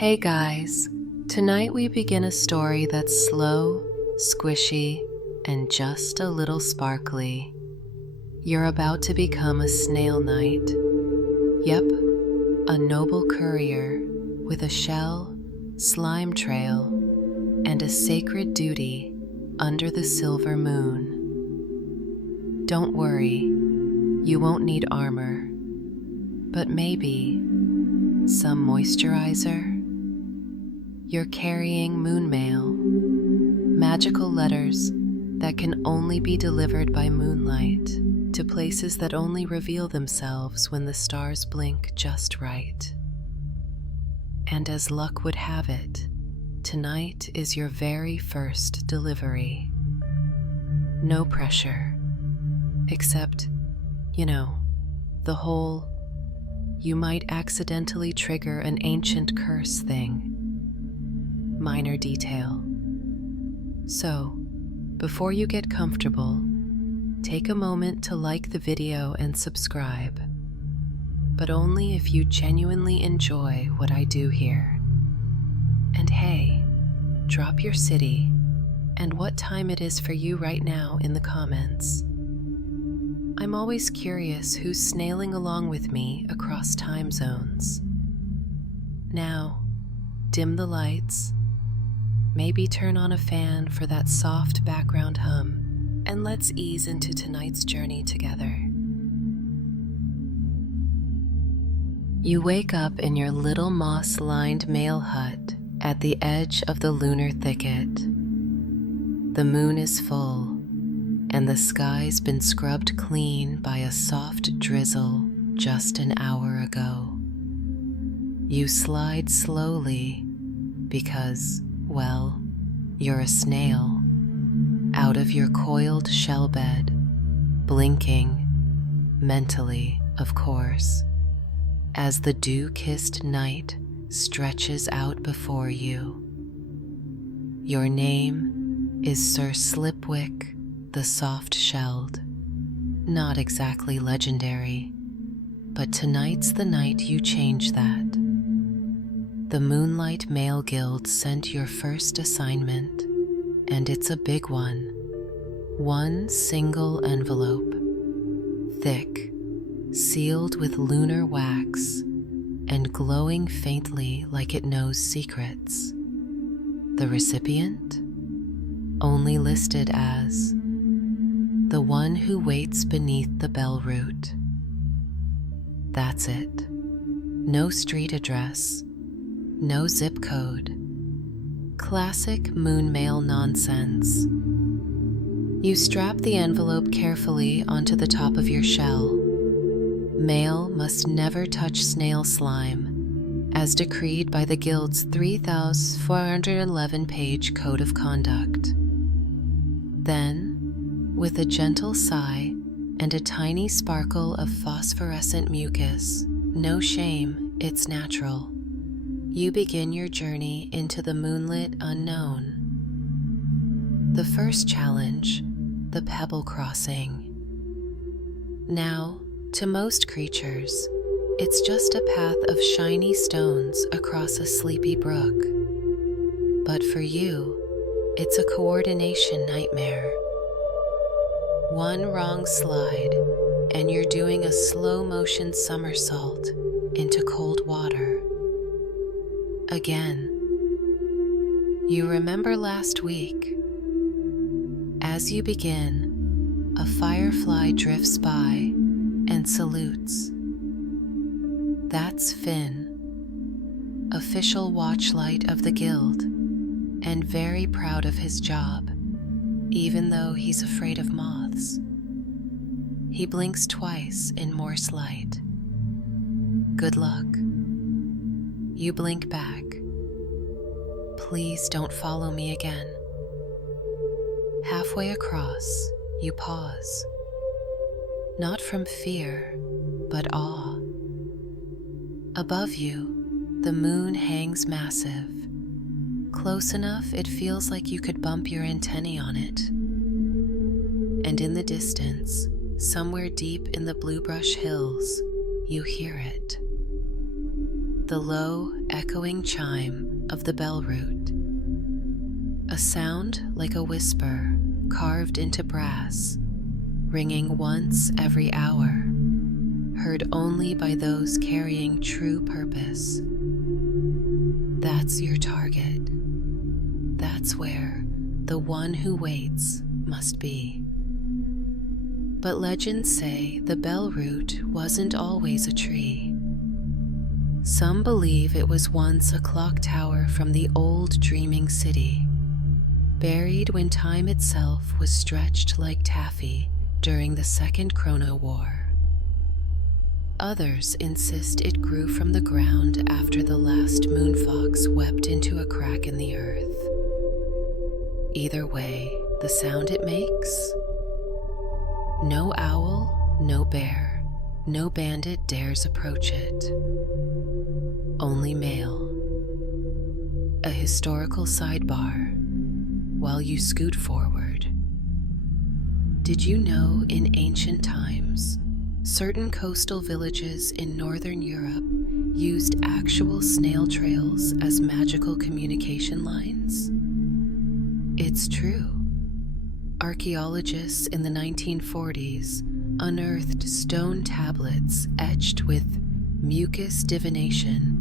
Hey guys, tonight we begin a story that's slow, squishy, and just a little sparkly. You're about to become a snail knight. Yep, a noble courier with a shell, slime trail, and a sacred duty under the silver moon. Don't worry, you won't need armor, but maybe some moisturizer. You're carrying moonmail, magical letters that can only be delivered by moonlight to places that only reveal themselves when the stars blink just right. And as luck would have it, tonight is your very first delivery. No pressure, except, the whole you might accidentally trigger an ancient curse thing. Minor detail. So, before you get comfortable, take a moment to like the video and subscribe, but only if you genuinely enjoy what I do here. And hey, drop your city and what time it is for you right now in the comments. I'm always curious who's snailing along with me across time zones. Now, dim the lights, maybe turn on a fan for that soft background hum, and let's ease into tonight's journey together. You wake up in your little moss-lined mail hut at the edge of the lunar thicket. The moon is full, and the sky's been scrubbed clean by a soft drizzle just an hour ago. You slide slowly because, well, you're a snail, out of your coiled shell bed, blinking, mentally, of course, as the dew-kissed night stretches out before you. Your name is Sir Slipwick the Soft-Shelled. Not exactly legendary, but tonight's the night you change that. The Moonlight Mail Guild sent your first assignment, and it's a big one. One single envelope, thick, sealed with lunar wax, and glowing faintly like it knows secrets. The recipient? Only listed as the one who waits beneath the bell root. That's it. No street address, no zip code. Classic moonmail nonsense. You strap the envelope carefully onto the top of your shell. Mail must never touch snail slime, as decreed by the Guild's 3,411-page Code of Conduct. Then, with a gentle sigh and a tiny sparkle of phosphorescent mucus, no shame, it's natural, you begin your journey into the moonlit unknown. The first challenge, the pebble crossing. Now, to most creatures, it's just a path of shiny stones across a sleepy brook. But for you, it's a coordination nightmare. One wrong slide, and you're doing a slow-motion somersault into cold water. Again. You remember last week. As you begin, a firefly drifts by and salutes. That's Finn, official watchlight of the guild, and very proud of his job, even though he's afraid of moths. He blinks twice in Morse light. Good luck. You blink back. Please don't follow me again. Halfway across, you pause. Not from fear, but awe. Above you, the moon hangs massive. Close enough it feels like you could bump your antennae on it. And in the distance, somewhere deep in the Bluebrush Hills, you hear it. The low, echoing chime of the bell root, a sound like a whisper carved into brass, ringing once every hour, heard only by those carrying true purpose. That's your target. That's where the one who waits must be. But legends say the bell root wasn't always a tree. Some believe it was once a clock tower from the old dreaming city, buried when time itself was stretched like taffy during the Second Chrono War. Others insist it grew from the ground after the last moonfox wept into a crack in the earth. Either way, the sound it makes, no owl, no bear, no bandit dares approach it. Only male. A historical sidebar while you scoot forward. Did you know in ancient times, certain coastal villages in northern Europe used actual snail trails as magical communication lines? It's true. Archaeologists in the 1940s unearthed stone tablets etched with mucus divination,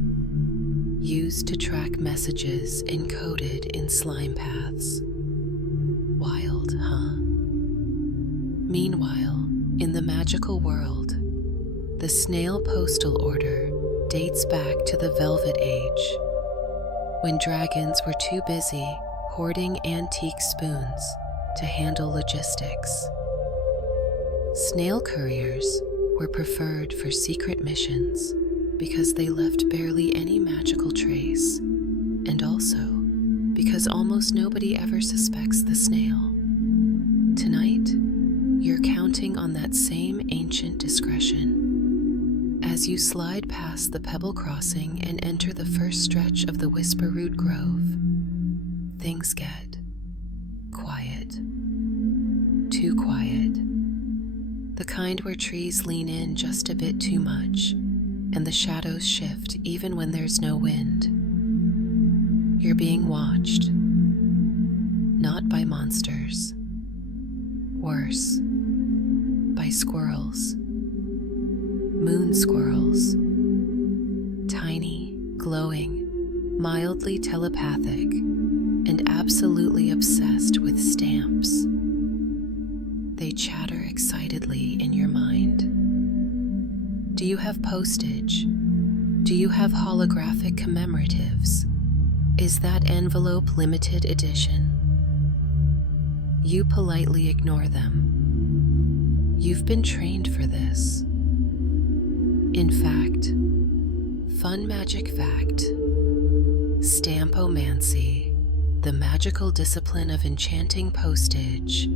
used to track messages encoded in slime paths. Wild, huh? Meanwhile, in the magical world, the snail postal order dates back to the Velvet Age, when dragons were too busy hoarding antique spoons to handle logistics. Snail couriers were preferred for secret missions because they left barely any magical trace, and also because almost nobody ever suspects the snail. Tonight, you're counting on that same ancient discretion. As you slide past the pebble crossing and enter the first stretch of the Whisperroot Grove, things get quiet. Too quiet. The kind where trees lean in just a bit too much, and the shadows shift even when there's no wind. You're being watched, not by monsters. Worse, by squirrels. Moon squirrels. Tiny, glowing, mildly telepathic, and absolutely obsessed with stamps. They chatter excitedly in your mind. Do you have postage? Do you have holographic commemoratives? Is that envelope limited edition? You politely ignore them. You've been trained for this. In fact, fun magic fact, stampomancy, the magical discipline of enchanting postage,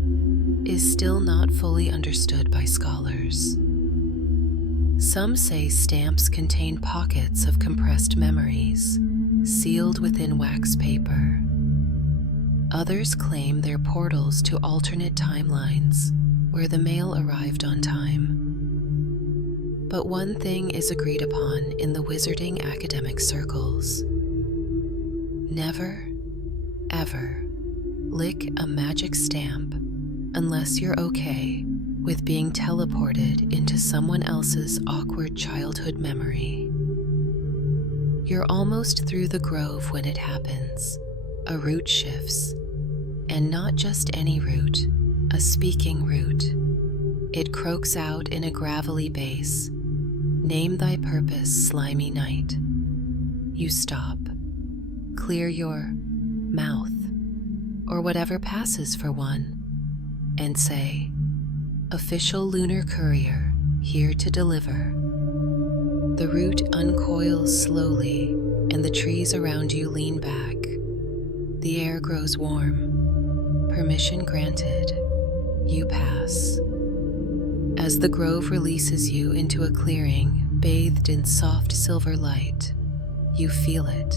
is still not fully understood by scholars. Some say stamps contain pockets of compressed memories, sealed within wax paper. Others claim they're portals to alternate timelines where the mail arrived on time. But one thing is agreed upon in the wizarding academic circles. Never, ever lick a magic stamp unless you're okay with being teleported into someone else's awkward childhood memory. You're almost through the grove when it happens. A root shifts, and not just any root, a speaking root. It croaks out in a gravelly bass. Name thy purpose, slimy night. You stop, clear your mouth, or whatever passes for one, and say, "Official lunar courier, here to deliver." The root uncoils slowly, and the trees around you lean back. The air grows warm. Permission granted. You pass. As the grove releases you into a clearing bathed in soft silver light, you feel it.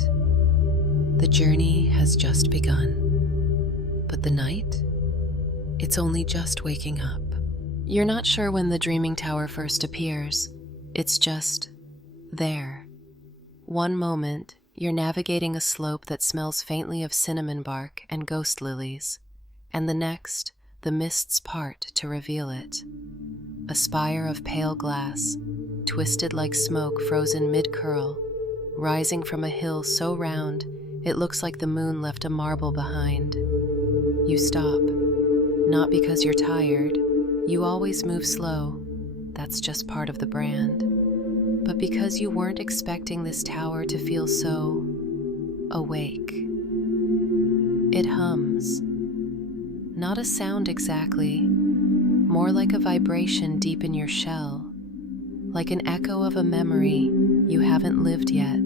The journey has just begun. But the night? It's only just waking up. You're not sure when the Dreaming Tower first appears. It's just there. One moment, you're navigating a slope that smells faintly of cinnamon bark and ghost lilies, and the next, the mists part to reveal it. A spire of pale glass, twisted like smoke frozen mid-curl, rising from a hill so round it looks like the moon left a marble behind. You stop, not because you're tired, you always move slow, that's just part of the brand, but because you weren't expecting this tower to feel so awake. It hums. Not a sound exactly, more like a vibration deep in your shell, like an echo of a memory you haven't lived yet.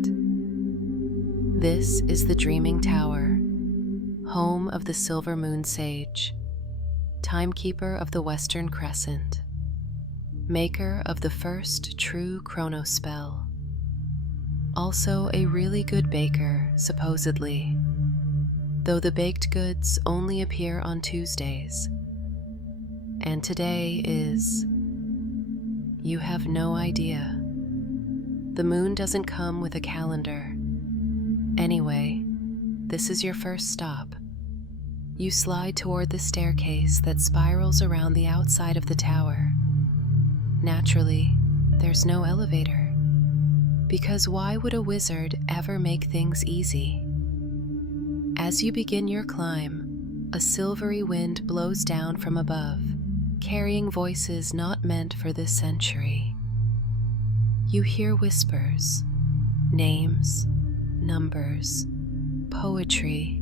This is the Dreaming Tower, home of the Silver Moon Sage, timekeeper of the Western Crescent, maker of the first true chronospell, also a really good baker, supposedly, though the baked goods only appear on Tuesdays. And today is... you have no idea. The moon doesn't come with a calendar. Anyway, this is your first stop. You slide toward the staircase that spirals around the outside of the tower. Naturally, there's no elevator, because why would a wizard ever make things easy? As you begin your climb, a silvery wind blows down from above, carrying voices not meant for this century. You hear whispers, names, numbers, poetry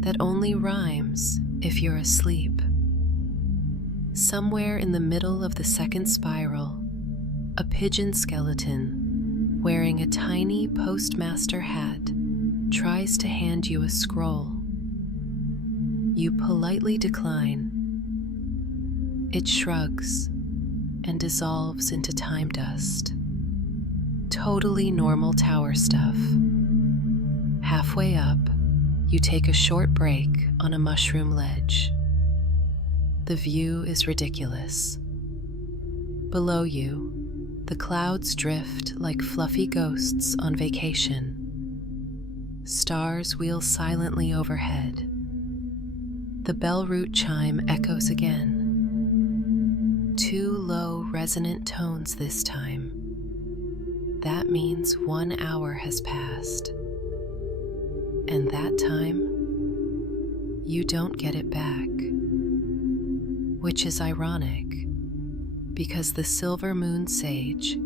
that only rhymes if you're asleep. Somewhere in the middle of the second spiral, a pigeon skeleton, wearing a tiny postmaster hat, tries to hand you a scroll. You politely decline. It shrugs and dissolves into time dust. Totally normal tower stuff. Halfway up, you take a short break on a mushroom ledge. The view is ridiculous. Below you, the clouds drift like fluffy ghosts on vacation. Stars wheel silently overhead. The bell root chime echoes again. 2 low, resonant tones this time. That means 1 hour has passed. And that time, you don't get it back. Which is ironic, because the Silver Moon Sage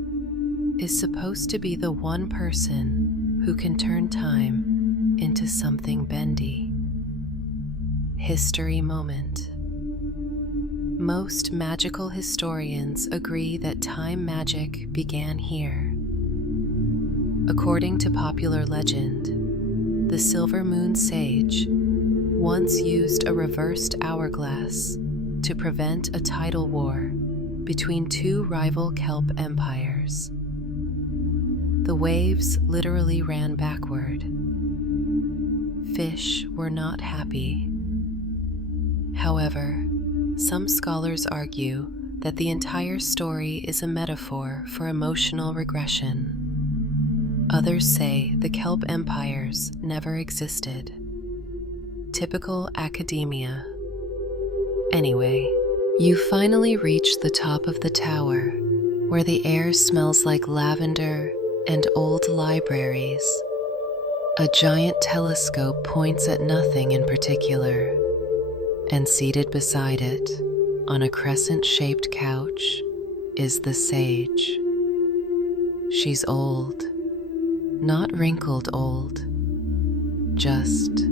is supposed to be the one person who can turn time into something bendy. History moment. Most magical historians agree that time magic began here. According to popular legend, the Silver Moon Sage once used a reversed hourglass to prevent a tidal war between 2 rival kelp empires. The waves literally ran backward. Fish were not happy. However, some scholars argue that the entire story is a metaphor for emotional regression. Others say the kelp empires never existed. Typical academia. Anyway, you finally reach the top of the tower, where the air smells like lavender and old libraries. A giant telescope points at nothing in particular, and seated beside it, on a crescent-shaped couch, is the sage. She's old, not wrinkled old, just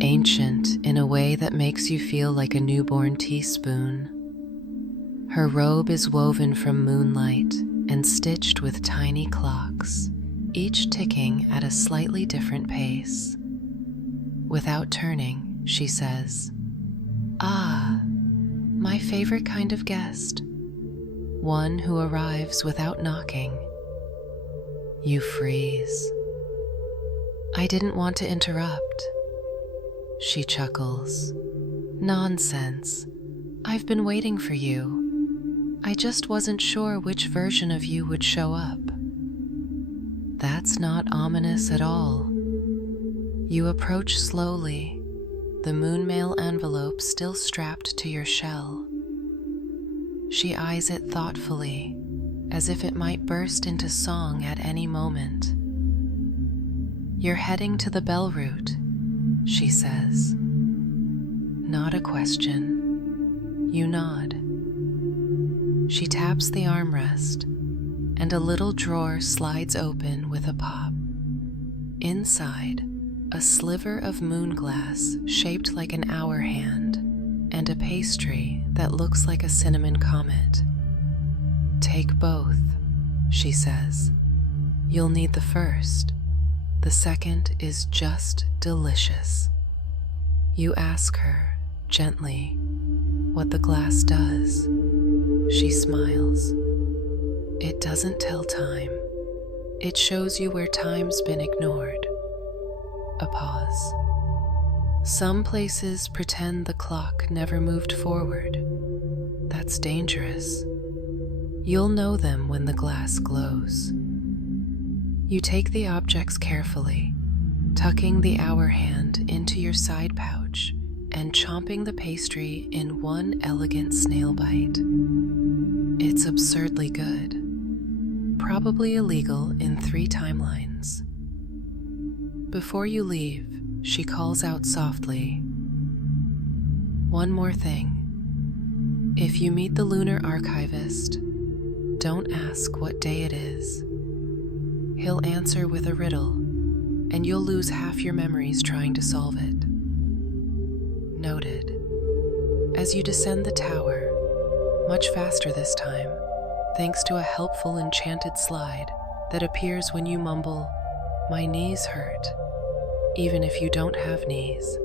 ancient in a way that makes you feel like a newborn teaspoon. Her robe is woven from moonlight and stitched with tiny clocks, each ticking at a slightly different pace. Without turning, she says, "Ah, my favorite kind of guest, one who arrives without knocking." You freeze. "I didn't want to interrupt." She chuckles. "Nonsense. I've been waiting for you. I just wasn't sure which version of you would show up." That's not ominous at all. You approach slowly, the moonmail envelope still strapped to your shell. She eyes it thoughtfully, as if it might burst into song at any moment. "You're heading to the bell route," she says. Not a question. You nod. She taps the armrest, and a little drawer slides open with a pop. Inside, a sliver of moonglass shaped like an hour hand, and a pastry that looks like a cinnamon comet. "Take both," she says. "You'll need the first. The second is just delicious." You ask her, gently, what the glass does. She smiles. "It doesn't tell time. It shows you where time's been ignored." A pause. "Some places pretend the clock never moved forward. That's dangerous. You'll know them when the glass glows." You take the objects carefully, tucking the hour hand into your side pouch and chomping the pastry in one elegant snail bite. It's absurdly good. Probably illegal in 3 timelines. Before you leave, she calls out softly, "One more thing. If you meet the lunar archivist, don't ask what day it is. He'll answer with a riddle, and you'll lose half your memories trying to solve it." Noted. As you descend the tower, much faster this time, thanks to a helpful enchanted slide that appears when you mumble, "My knees hurt," even if you don't have knees.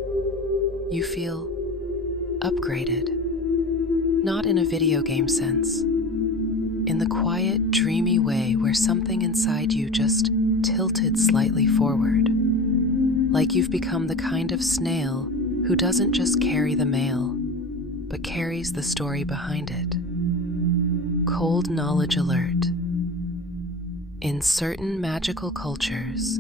You feel upgraded. Not in a video game sense. In the quiet, dreamy way where something inside you just tilted slightly forward. Like you've become the kind of snail who doesn't just carry the mail, but carries the story behind it. Cold knowledge alert. In certain magical cultures,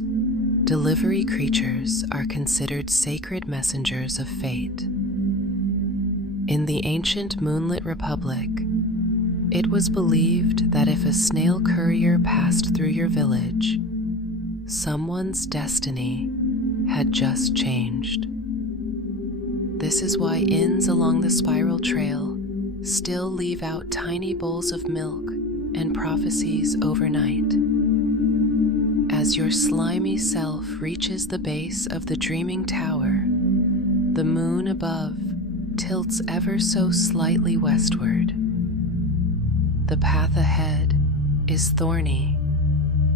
delivery creatures are considered sacred messengers of fate. In the ancient Moonlit Republic, it was believed that if a snail courier passed through your village, someone's destiny had just changed. This is why inns along the spiral trail still leave out tiny bowls of milk and prophecies overnight. As your slimy self reaches the base of the dreaming tower, the moon above tilts ever so slightly westward. The path ahead is thorny,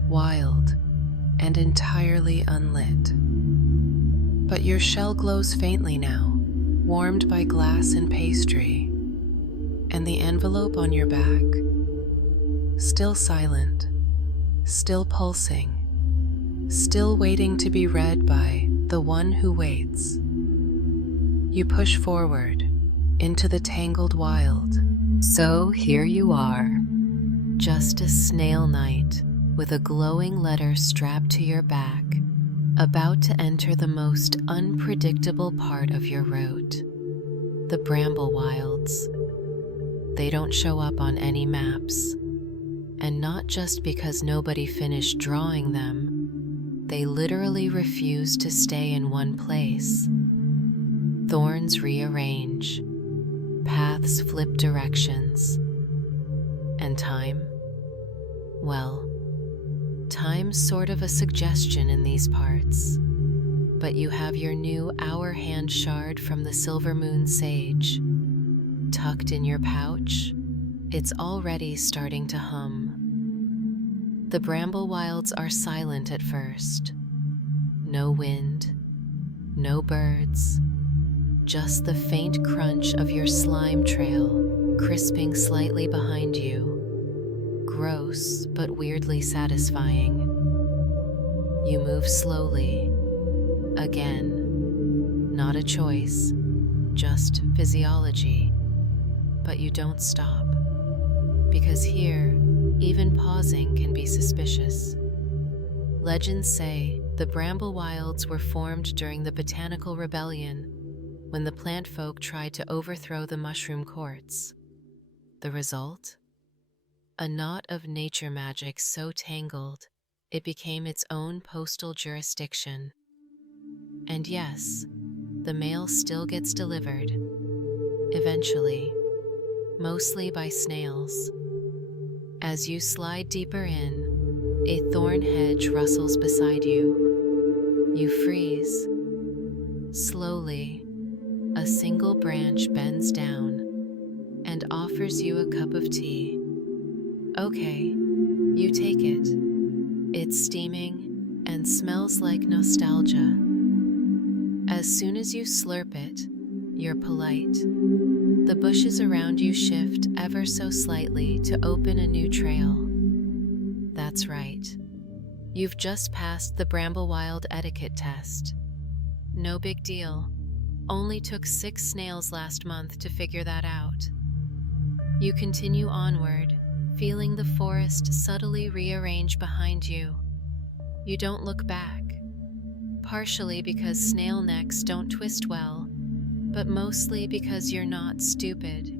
wild, and entirely unlit. But your shell glows faintly now, warmed by glass and pastry, and the envelope on your back, still silent, still pulsing, still waiting to be read by the one who waits. You push forward into the tangled wild. So here you are, just a snail knight with a glowing letter strapped to your back, about to enter the most unpredictable part of your route, the Bramblewilds. They don't show up on any maps, and not just because nobody finished drawing them, they literally refuse to stay in one place. Thorns rearrange, paths flip directions, and time? Well, time's sort of a suggestion in these parts, but you have your new hour hand shard from the Silver Moon Sage. Tucked in your pouch, it's already starting to hum. The Bramblewilds are silent at first. No wind, no birds, just the faint crunch of your slime trail crisping slightly behind you. Gross, but weirdly satisfying. You move slowly. Again, not a choice, just physiology. But you don't stop, because here, even pausing can be suspicious. Legends say the Bramblewilds were formed during the Botanical Rebellion when the plant folk tried to overthrow the mushroom courts. The result? A knot of nature magic so tangled it became its own postal jurisdiction. And yes, the mail still gets delivered, eventually, mostly by snails. As you slide deeper in, a thorn hedge rustles beside you. You freeze. Slowly, a single branch bends down and offers you a cup of tea. Okay, you take it. It's steaming and smells like nostalgia. As soon as you slurp it, you're polite. The bushes around you shift ever so slightly to open a new trail. That's right. You've just passed the Bramblewild etiquette test. No big deal. Only took 6 snails last month to figure that out. You continue onward, feeling the forest subtly rearrange behind you. You don't look back, partially because snail necks don't twist well, but mostly because you're not stupid.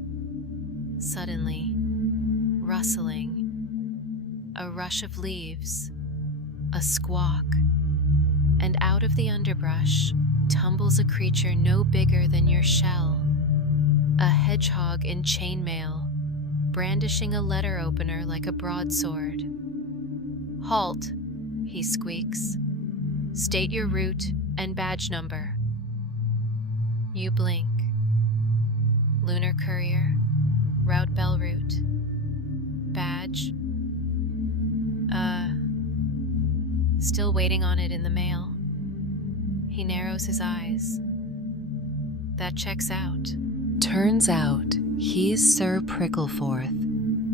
Suddenly, rustling, a rush of leaves, a squawk, and out of the underbrush tumbles a creature no bigger than your shell, a hedgehog in chainmail, brandishing a letter opener like a broadsword. "Halt," he squeaks. "State your route and badge number." You blink. Lunar courier, route bell route. Badge? Still waiting on it in the mail. He narrows his eyes. That checks out. Turns out he's Sir Prickleforth,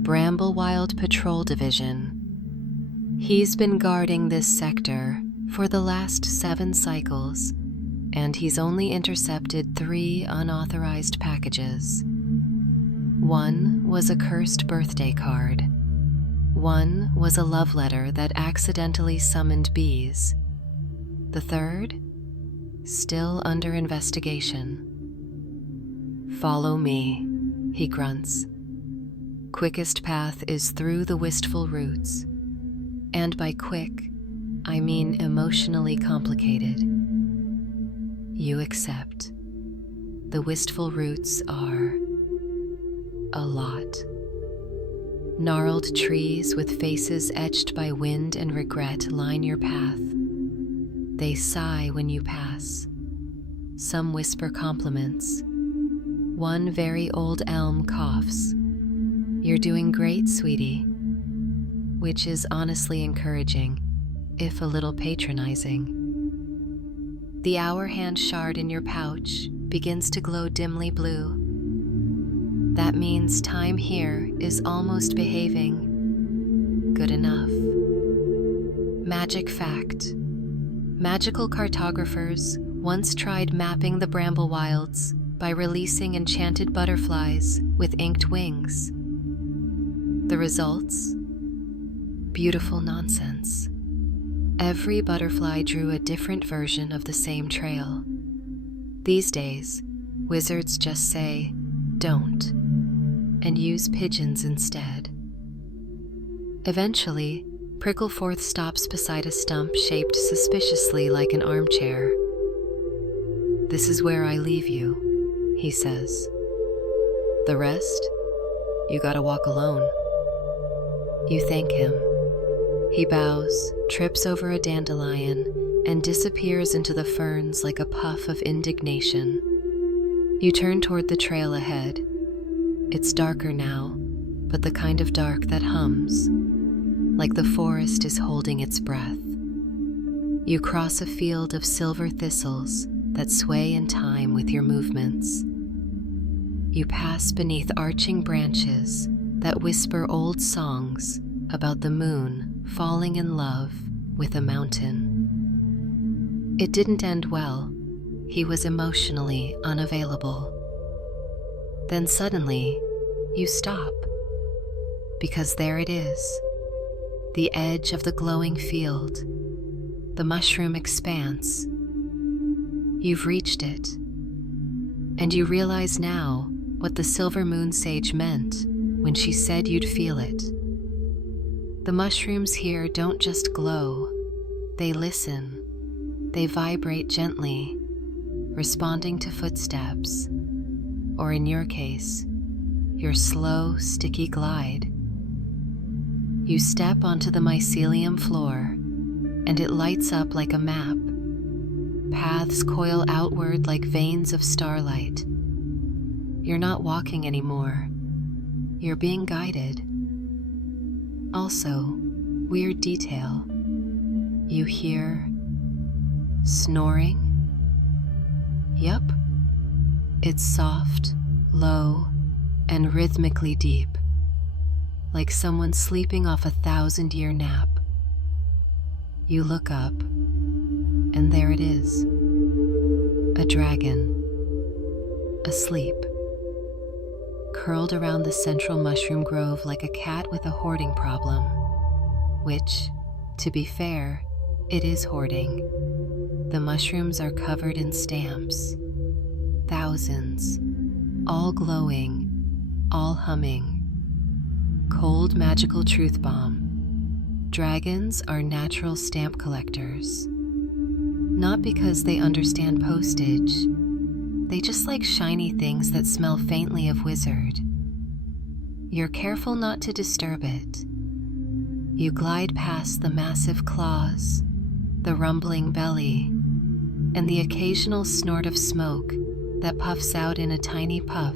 Bramblewild Patrol Division. He's been guarding this sector for the last 7 cycles, and he's only intercepted 3 unauthorized packages. One was a cursed birthday card. One was a love letter that accidentally summoned bees. The third? Still under investigation. "Follow me," he grunts. "Quickest path is through the wistful roots. And by quick, I mean emotionally complicated." You accept. The wistful roots are a lot. Gnarled trees with faces etched by wind and regret line your path. They sigh when you pass. Some whisper compliments. One very old elm coughs. "You're doing great, sweetie," which is honestly encouraging, if a little patronizing. The hour hand shard in your pouch begins to glow dimly blue. That means time here is almost behaving. Good enough. Magic fact. Magical cartographers once tried mapping the Bramblewilds by releasing enchanted butterflies with inked wings. The results? Beautiful nonsense. Every butterfly drew a different version of the same trail. These days, wizards just say, "Don't," and use pigeons instead. Eventually, Prickleforth stops beside a stump shaped suspiciously like an armchair. "This is where I leave you," he says. "The rest, you gotta walk alone." You thank him. He bows, trips over a dandelion, and disappears into the ferns like a puff of indignation. You turn toward the trail ahead. It's darker now, but the kind of dark that hums, like the forest is holding its breath. You cross a field of silver thistles that sway in time with your movements. You pass beneath arching branches that whisper old songs about the moon falling in love with a mountain. It didn't end well. He was emotionally unavailable. Then suddenly, you stop. Because there it is, the edge of the glowing field, the mushroom expanse. You've reached it, and you realize now what the silver moon sage meant when she said you'd feel it. The mushrooms here don't just glow, they listen. They vibrate gently, responding to footsteps, or in your case, your slow, sticky glide. You step onto the mycelium floor, and it lights up like a map. Paths coil outward like veins of starlight. You're not walking anymore. You're being guided. Also, weird detail. You hear snoring? Yup. It's soft, low, and rhythmically deep, like someone sleeping off a 1,000-year nap. You look up, and there it is. A dragon, asleep, curled around the central mushroom grove like a cat with a hoarding problem, which, to be fair, it is hoarding. The mushrooms are covered in stamps, thousands, all glowing, all humming. Cold magical truth bomb. Dragons are natural stamp collectors. Not because they understand postage. They just like shiny things that smell faintly of wizard. You're careful not to disturb it. You glide past the massive claws, the rumbling belly, and the occasional snort of smoke that puffs out in a tiny puff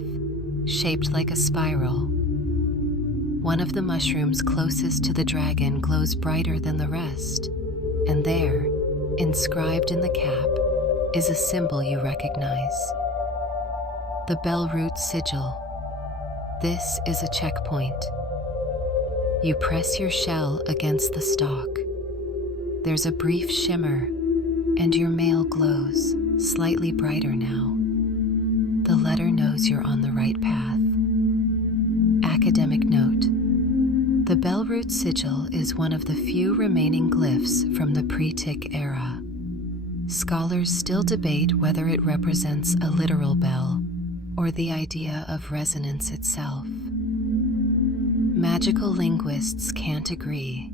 shaped like a spiral. One of the mushrooms closest to the dragon glows brighter than the rest, and there, inscribed in the cap, is a symbol you recognize. The bellroot sigil. This is a checkpoint. You press your shell against the stalk. There's a brief shimmer, and your mail glows, slightly brighter now. The letter knows you're on the right path. Academic note: the bellroot sigil is one of the few remaining glyphs from the pre-tick era. Scholars still debate whether it represents a literal bell or the idea of resonance itself. Magical linguists can't agree,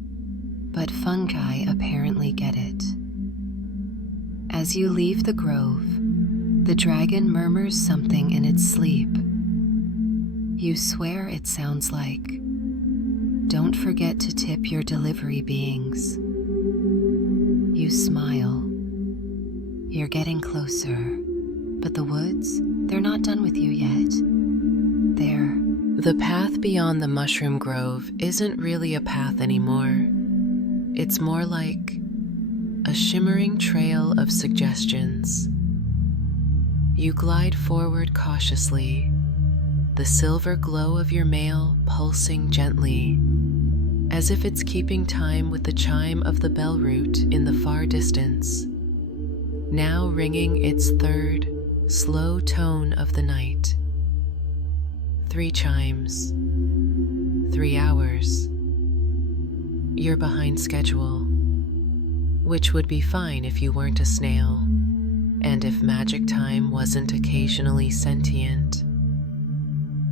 but fungi apparently get it. As you leave the grove, the dragon murmurs something in its sleep. You swear it sounds like, "Don't forget to tip your delivery beings." You smile. You're getting closer, but the woods, they're not done with you yet. The path beyond the mushroom grove isn't really a path anymore. It's more like a shimmering trail of suggestions. You glide forward cautiously, the silver glow of your mail pulsing gently, as if it's keeping time with the chime of the bellroot in the far distance, now ringing its third, slow tone of the night. 3 chimes, 3 hours. You're behind schedule, which would be fine if you weren't a snail, and if magic time wasn't occasionally sentient.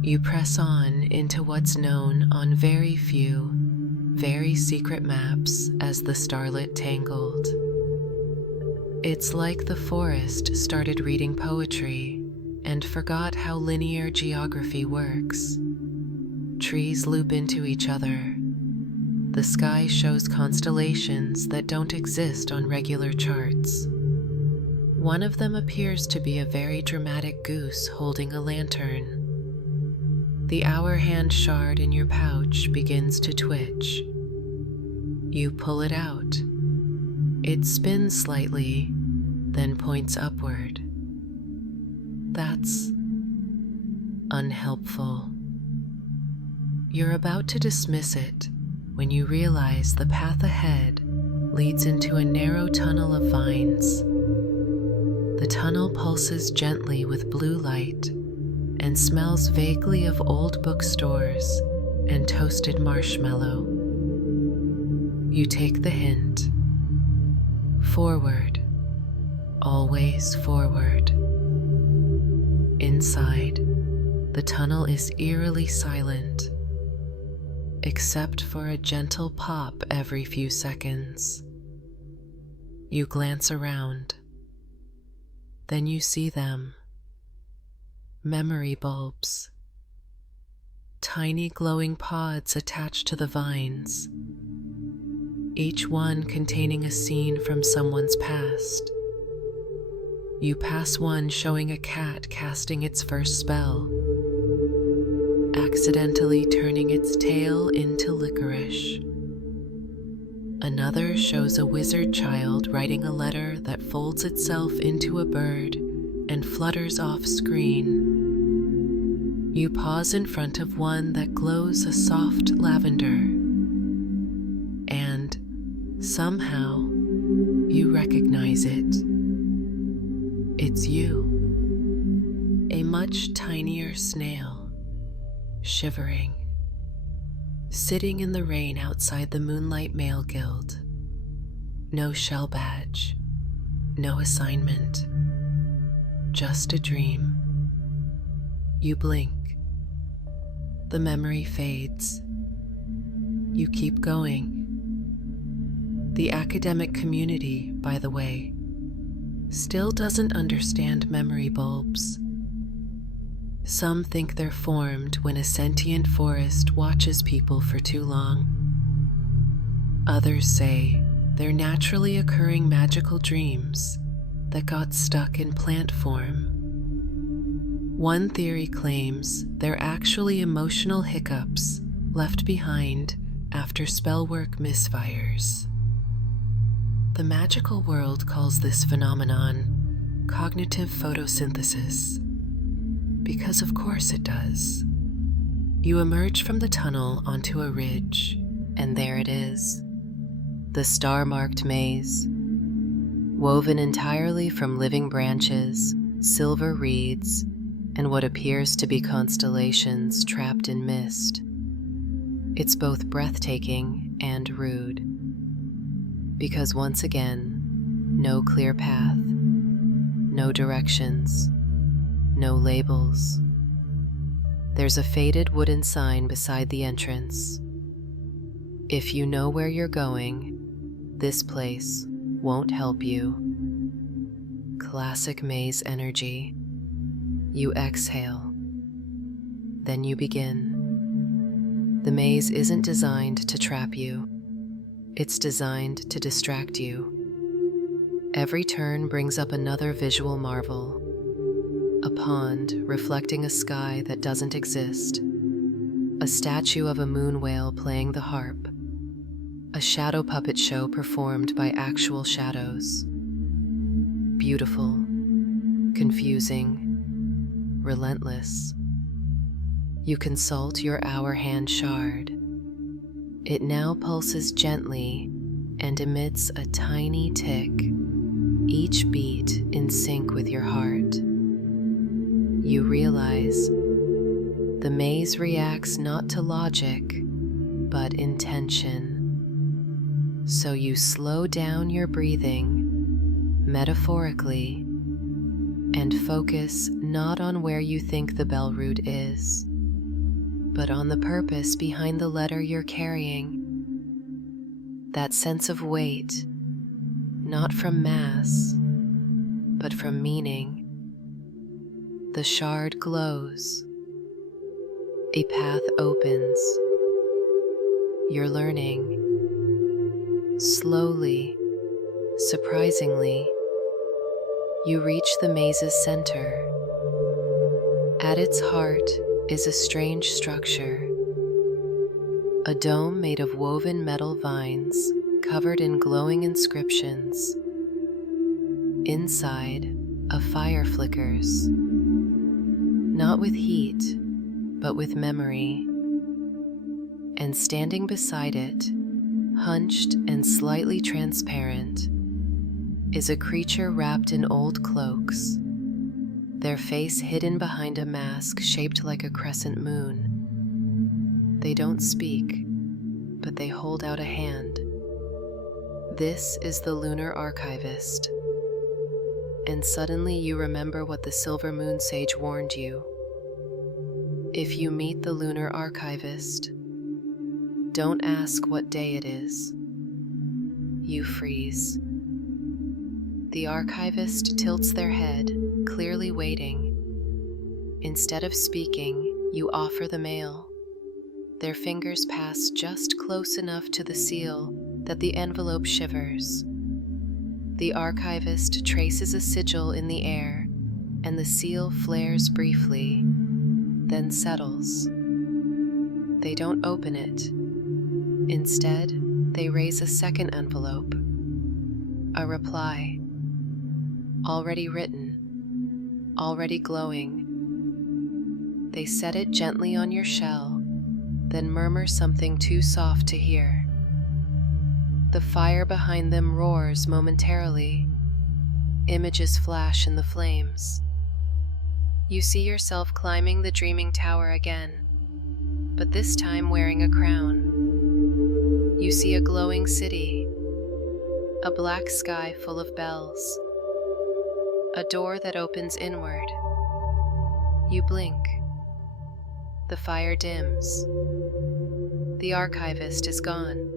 You press on into what's known on very few, very secret maps as the Starlit Tangled. It's like the forest started reading poetry and forgot how linear geography works. Trees loop into each other. The sky shows constellations that don't exist on regular charts. One of them appears to be a very dramatic goose holding a lantern. The hour hand shard in your pouch begins to twitch. You pull it out. It spins slightly, then points upward. That's unhelpful. You're about to dismiss it when you realize the path ahead leads into a narrow tunnel of vines. The tunnel pulses gently with blue light and smells vaguely of old bookstores and toasted marshmallow. You take the hint. Forward, always forward. Inside, the tunnel is eerily silent, except for a gentle pop every few seconds. You glance around, then you see them. Memory bulbs. Tiny glowing pods attached to the vines, each one containing a scene from someone's past. You pass one showing a cat casting its first spell, accidentally turning its tail into licorice. Another shows a wizard child writing a letter that folds itself into a bird and flutters off screen. You pause in front of one that glows a soft lavender, and somehow you recognize it. It's you, a much tinier snail, shivering, sitting in the rain outside the Moonlight Mail Guild. No shell badge, no assignment, just a dream. You blink. The memory fades. You keep going. The academic community, by the way, still doesn't understand memory bulbs. Some think they're formed when a sentient forest watches people for too long. Others say they're naturally occurring magical dreams that got stuck in plant form. One theory claims they're actually emotional hiccups left behind after spellwork misfires. The magical world calls this phenomenon cognitive photosynthesis, because of course it does. You emerge from the tunnel onto a ridge, and there it is, the star-marked maze, woven entirely from living branches, silver reeds, and what appears to be constellations trapped in mist. It's both breathtaking and rude, because once again, no clear path, no directions, no labels. There's a faded wooden sign beside the entrance. If you know where you're going, this place won't help you. Classic maze energy. You exhale, then you begin. The maze isn't designed to trap you. It's designed to distract you. Every turn brings up another visual marvel. A pond reflecting a sky that doesn't exist. A statue of a moon whale playing the harp. A shadow puppet show performed by actual shadows. Beautiful, confusing, relentless. You consult your hour hand shard. It now pulses gently and emits a tiny tick, each beat in sync with your heart. You realize the maze reacts not to logic, but intention. So you slow down your breathing, metaphorically, and focus not on where you think the bell route is, but on the purpose behind the letter you're carrying. That sense of weight, not from mass, but from meaning. The shard glows. A path opens. You're learning. Slowly, surprisingly, you reach the maze's center. At its heart is a strange structure. A dome made of woven metal vines covered in glowing inscriptions. Inside, a fire flickers. Not with heat, but with memory. And standing beside it, hunched and slightly transparent, is a creature wrapped in old cloaks, their face hidden behind a mask shaped like a crescent moon. They don't speak, but they hold out a hand. This is the lunar archivist. And suddenly you remember what the silver moon sage warned you. If you meet the lunar archivist, don't ask what day it is. You freeze. The archivist tilts their head, clearly waiting. Instead of speaking, you offer the mail. Their fingers pass just close enough to the seal that the envelope shivers. The archivist traces a sigil in the air, and the seal flares briefly, then settles. They don't open it. Instead, they raise a second envelope. A reply. Already written, already glowing. They set it gently on your shell, then murmur something too soft to hear. The fire behind them roars momentarily. Images flash in the flames. You see yourself climbing the dreaming tower again, but this time wearing a crown. You see a glowing city, a black sky full of bells, a door that opens inward. You blink. The fire dims. The archivist is gone.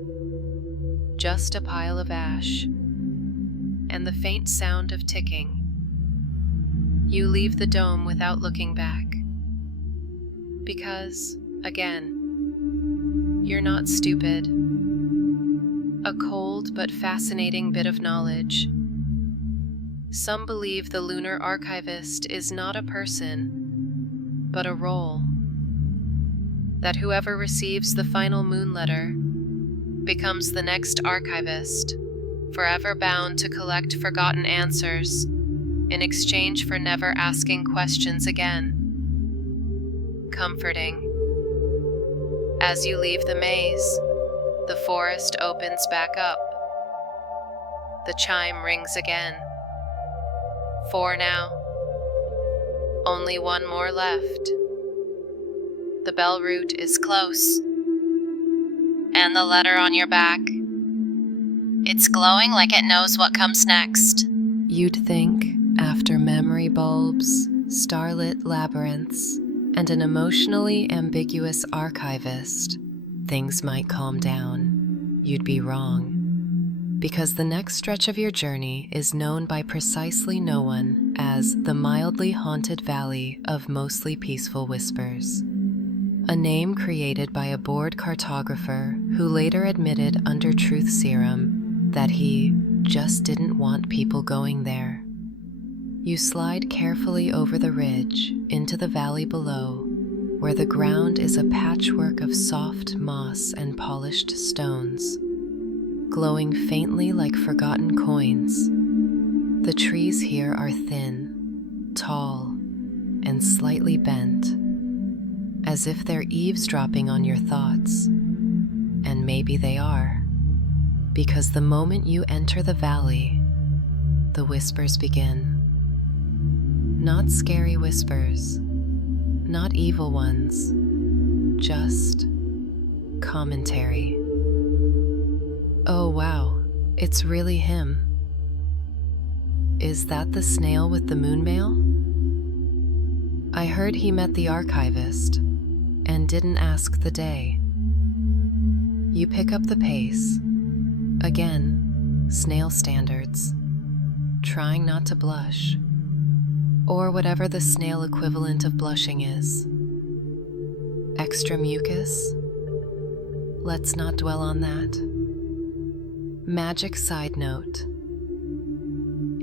Just a pile of ash, and the faint sound of ticking. You leave the dome without looking back. Because, again, you're not stupid. A cold but fascinating bit of knowledge. Some believe the lunar archivist is not a person, but a role. That whoever receives the final moon letter becomes the next archivist, forever bound to collect forgotten answers in exchange for never asking questions again. Comforting. As you leave the maze, the forest opens back up. The chime rings again. 4 now. Only 1 more left. The bell route is close. And the letter on your back. It's glowing like it knows what comes next. You'd think, after memory bulbs, starlit labyrinths, and an emotionally ambiguous archivist, things might calm down. You'd be wrong. Because the next stretch of your journey is known by precisely no one as the mildly haunted valley of mostly peaceful whispers. A name created by a bored cartographer who later admitted under truth serum that he just didn't want people going there. You slide carefully over the ridge into the valley below, where the ground is a patchwork of soft moss and polished stones, glowing faintly like forgotten coins. The trees here are thin, tall, and slightly bent, as if they're eavesdropping on your thoughts. And maybe they are, because the moment you enter the valley, the whispers begin. Not scary whispers, not evil ones, just commentary. Oh wow, it's really him. Is that the snail with the moon mail? I heard he met the archivist and didn't ask the day. You pick up the pace. Again, snail standards. Trying not to blush. Or whatever the snail equivalent of blushing is. Extra mucus? Let's not dwell on that. Magic side note.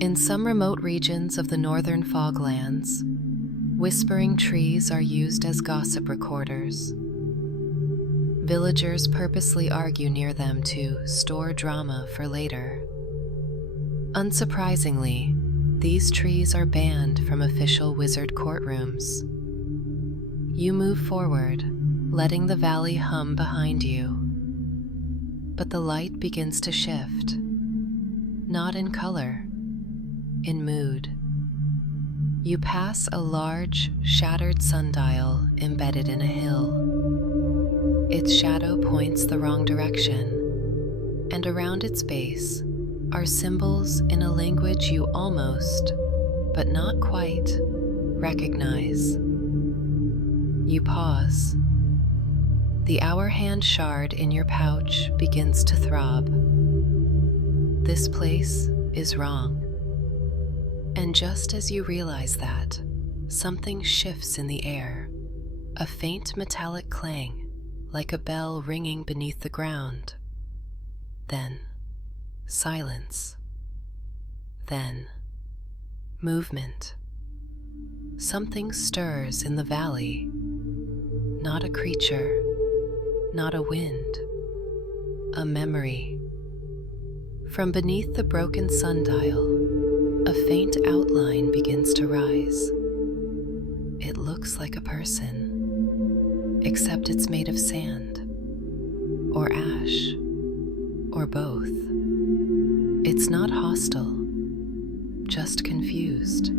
In some remote regions of the northern foglands, whispering trees are used as gossip recorders. Villagers purposely argue near them to store drama for later. Unsurprisingly, these trees are banned from official wizard courtrooms. You move forward, letting the valley hum behind you. But the light begins to shift, not in color, in mood. You pass a large, shattered sundial embedded in a hill. Its shadow points the wrong direction, and around its base are symbols in a language you almost, but not quite, recognize. You pause. The hour hand shard in your pouch begins to throb. This place is wrong. And just as you realize that, something shifts in the air, a faint metallic clang, like a bell ringing beneath the ground. Then, silence. Then, movement. Something stirs in the valley. Not a creature, not a wind, a memory. From beneath the broken sundial, a faint outline begins to rise. It looks like a person, except it's made of sand, or ash, or both. It's not hostile, just confused.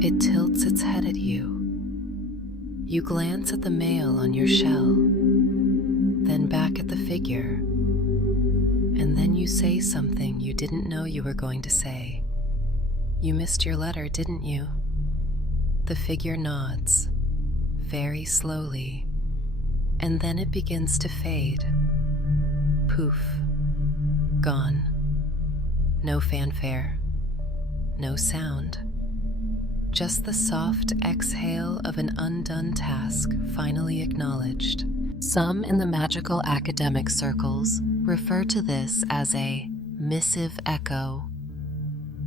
It tilts its head at you. You glance at the mail on your shell, then back at the figure, and then you say something you didn't know you were going to say. You missed your letter, didn't you? The figure nods, very slowly, and then it begins to fade. Poof. Gone. No fanfare. No sound. Just the soft exhale of an undone task finally acknowledged. Some in the magical academic circles refer to this as a missive echo,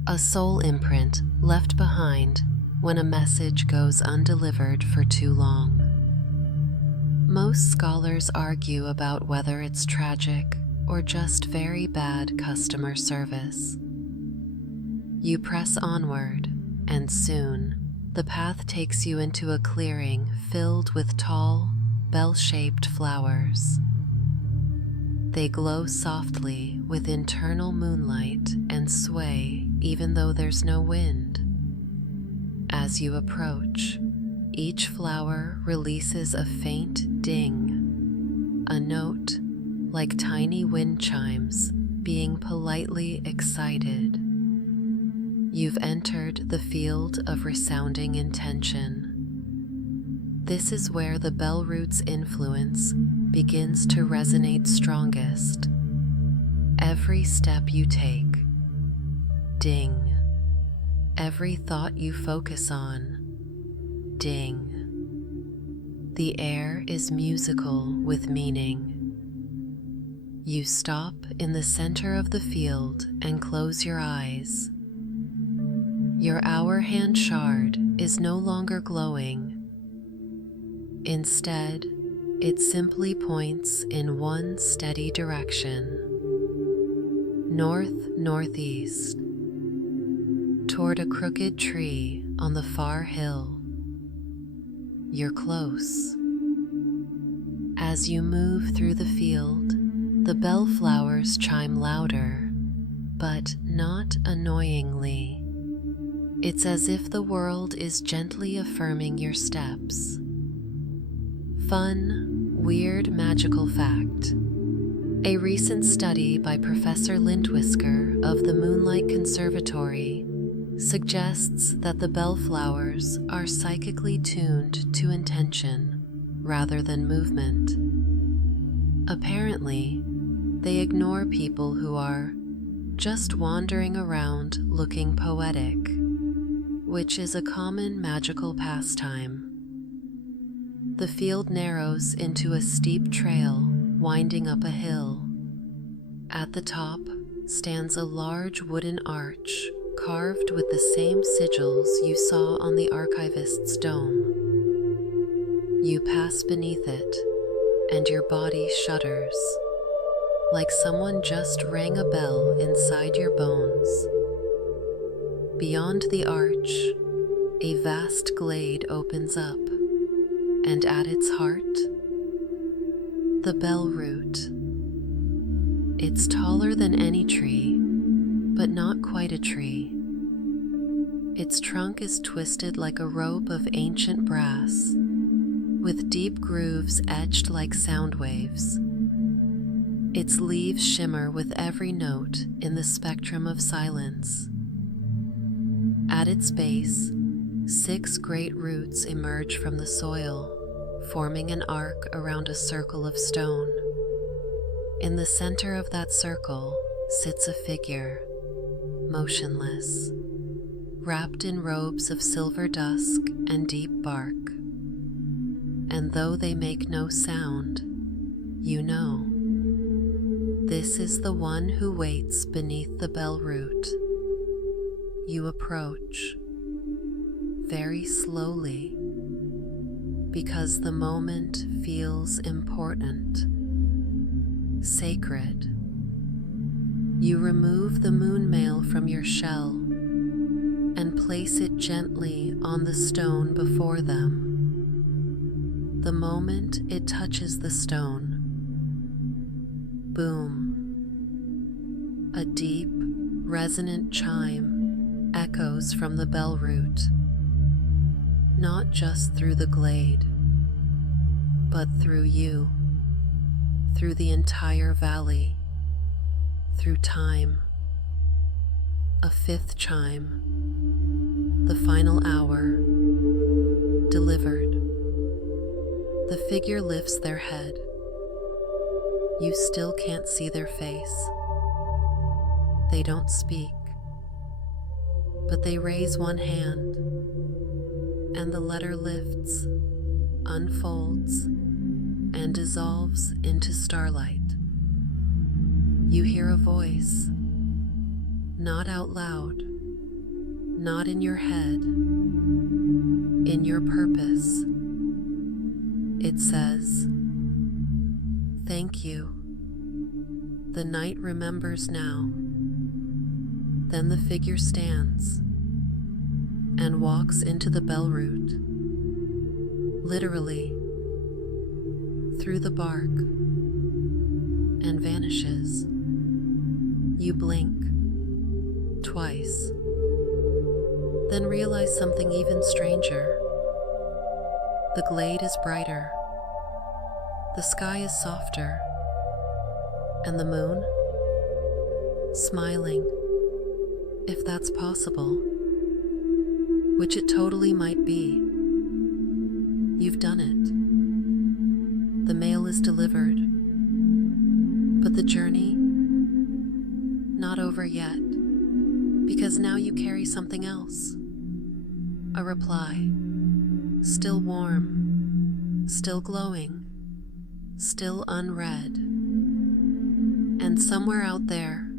a soul imprint left behind when a message goes undelivered for too long. Most scholars argue about whether it's tragic or just very bad customer service. You press onward, and soon the path takes you into a clearing filled with tall, bell-shaped flowers. They glow softly with internal moonlight and sway even though there's no wind. As you approach, each flower releases a faint ding, a note like tiny wind chimes being politely excited. You've entered the field of resounding intention. This is where the bellroot's influence begins to resonate strongest. Every step you take, ding. Every thought you focus on, ding. The air is musical with meaning. You stop in the center of the field and close your eyes. Your hour hand shard is no longer glowing. Instead, it simply points in one steady direction, north-northeast, toward a crooked tree on the far hill. You're close. As you move through the field, the bellflowers chime louder, but not annoyingly. It's as if the world is gently affirming your steps. Fun, weird, magical fact. A recent study by Professor Lindwisker of the Moonlight Conservatory suggests that the bellflowers are psychically tuned to intention rather than movement. Apparently, they ignore people who are just wandering around looking poetic, which is a common magical pastime. The field narrows into a steep trail winding up a hill. At the top stands a large wooden arch carved with the same sigils you saw on the archivist's dome. You pass beneath it, and your body shudders, like someone just rang a bell inside your bones. Beyond the arch, a vast glade opens up, and at its heart, the bell root. It's taller than any tree, but not quite a tree. Its trunk is twisted like a rope of ancient brass, with deep grooves etched like sound waves. Its leaves shimmer with every note in the spectrum of silence. At its base, 6 great roots emerge from the soil, forming an arc around a circle of stone. In the center of that circle sits a figure, motionless, wrapped in robes of silver dusk and deep bark. And though they make no sound, you know, this is the one who waits beneath the bell root. You approach, very slowly, because the moment feels important, sacred. You remove the moonmail from your shell and place it gently on the stone before them. The moment it touches the stone, boom, a deep, resonant chime echoes from the bell root, not just through the glade, but through you, through the entire valley, through time. A 5th chime, the final hour, delivered. The figure lifts their head. You still can't see their face. They don't speak, but they raise one hand, and the letter lifts, unfolds, and dissolves into starlight. You hear a voice, not out loud, not in your head, in your purpose. It says, "Thank you. The night remembers now." Then the figure stands and walks into the bell root, literally, through the bark, and vanishes. You blink twice, then realize something even stranger. The glade is brighter, the sky is softer, and the moon, smiling, if that's possible, which it totally might be. You've done it. The mail is delivered, but the journey, not over yet, because now you carry something else. A reply, still warm, still glowing, still unread. And somewhere out there,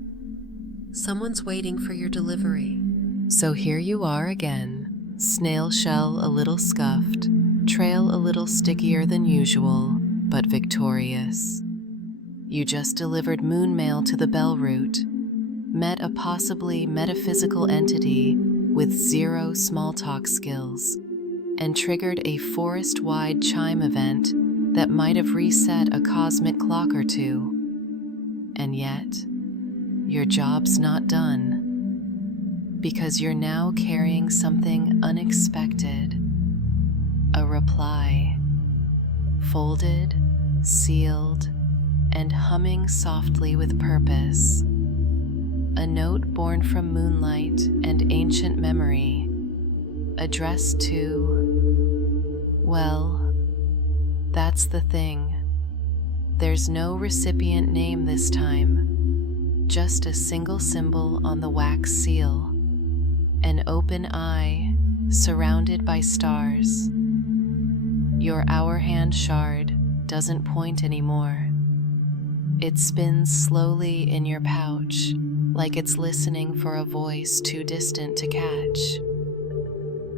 someone's waiting for your delivery. So here you are again, snail shell a little scuffed, trail a little stickier than usual, but victorious. You just delivered moonmail to the bell root, met a possibly metaphysical entity with 0 small talk skills, and triggered a forest-wide chime event that might have reset a cosmic clock or two. And yet, your job's not done, because you're now carrying something unexpected, a reply, folded, sealed, and humming softly with purpose. A note born from moonlight and ancient memory, addressed to, well, that's the thing. There's no recipient name this time, just a single symbol on the wax seal, an open eye surrounded by stars. Your hour hand shard doesn't point anymore. It spins slowly in your pouch, like it's listening for a voice too distant to catch.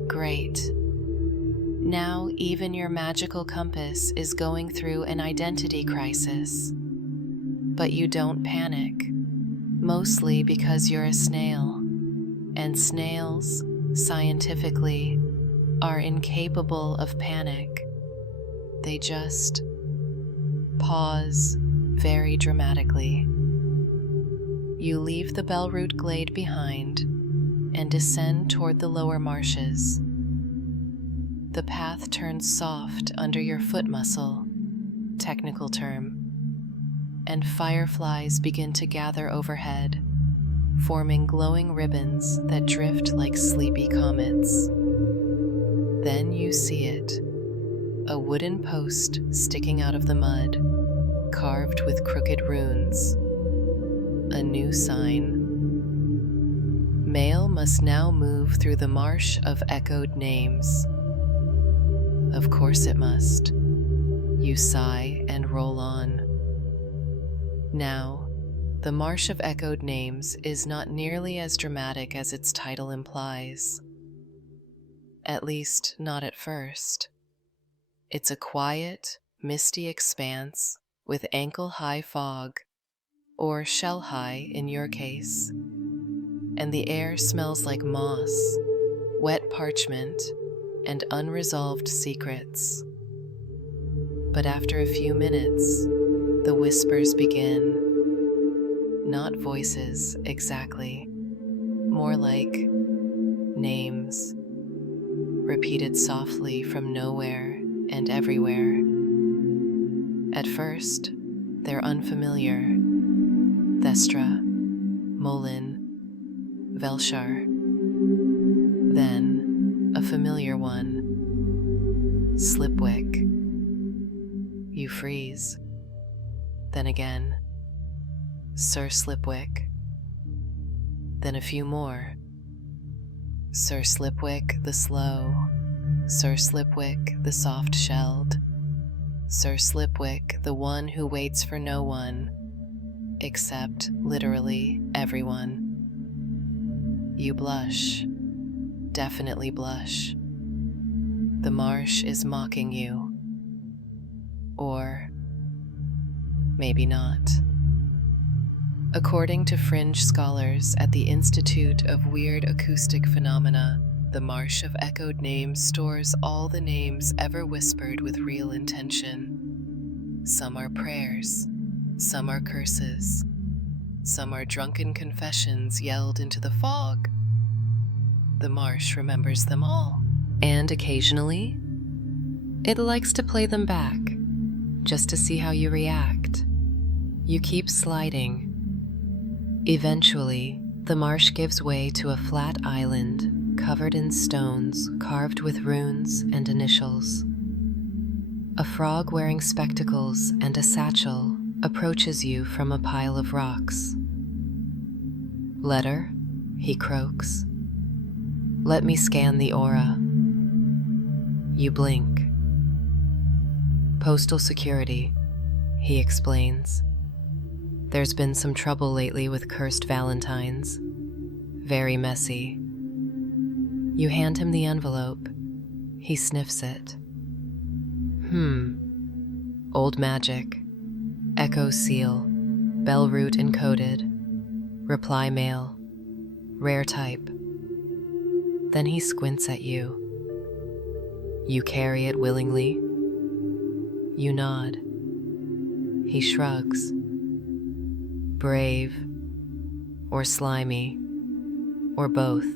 Great. Now even your magical compass is going through an identity crisis. But you don't panic, mostly because you're a snail, and snails, scientifically, are incapable of panic. They just pause very dramatically. You leave the bellroot glade behind and descend toward the lower marshes. The path turns soft under your foot muscle, technical term, and fireflies begin to gather overhead, forming glowing ribbons that drift like sleepy comets. Then you see it, a wooden post sticking out of the mud, carved with crooked runes. A new sign. Mail must now move through the marsh of echoed names. Of course it must. You sigh and roll on. Now, the marsh of echoed names is not nearly as dramatic as its title implies. At least, not at first. It's a quiet, misty expanse with ankle-high fog, or shell-high in your case, and the air smells like moss, wet parchment, and unresolved secrets. But after a few minutes, the whispers begin. Not voices, exactly. More like names, repeated softly from nowhere and everywhere. At first, they're unfamiliar. Thestra, Molin, Velshar. Then, a familiar one. Slipwick. You freeze. Then again. Sir Slipwick. Then a few more. Sir Slipwick the Slow. Sir Slipwick the Soft-Shelled. Sir Slipwick, the one who waits for no one, except, literally, everyone. You blush. Definitely blush. The marsh is mocking you. Or maybe not. According to fringe scholars at the Institute of Weird Acoustic Phenomena, the marsh of echoed names stores all the names ever whispered with real intention. Some are prayers, some are curses, some are drunken confessions yelled into the fog. The marsh remembers them all. And occasionally, it likes to play them back, just to see how you react. You keep sliding. Eventually, the marsh gives way to a flat island covered in stones carved with runes and initials. A frog wearing spectacles and a satchel approaches you from a pile of rocks. "Letter?" he croaks. "Let me scan the aura." You blink. "Postal security," he explains. "There's been some trouble lately with cursed valentines. Very messy." You hand him the envelope. He sniffs it. Old magic. Echo seal. Bell root encoded. Reply mail. Rare type. Then he squints at you. You carry it willingly? You nod. He shrugs. Brave, or slimy, or both.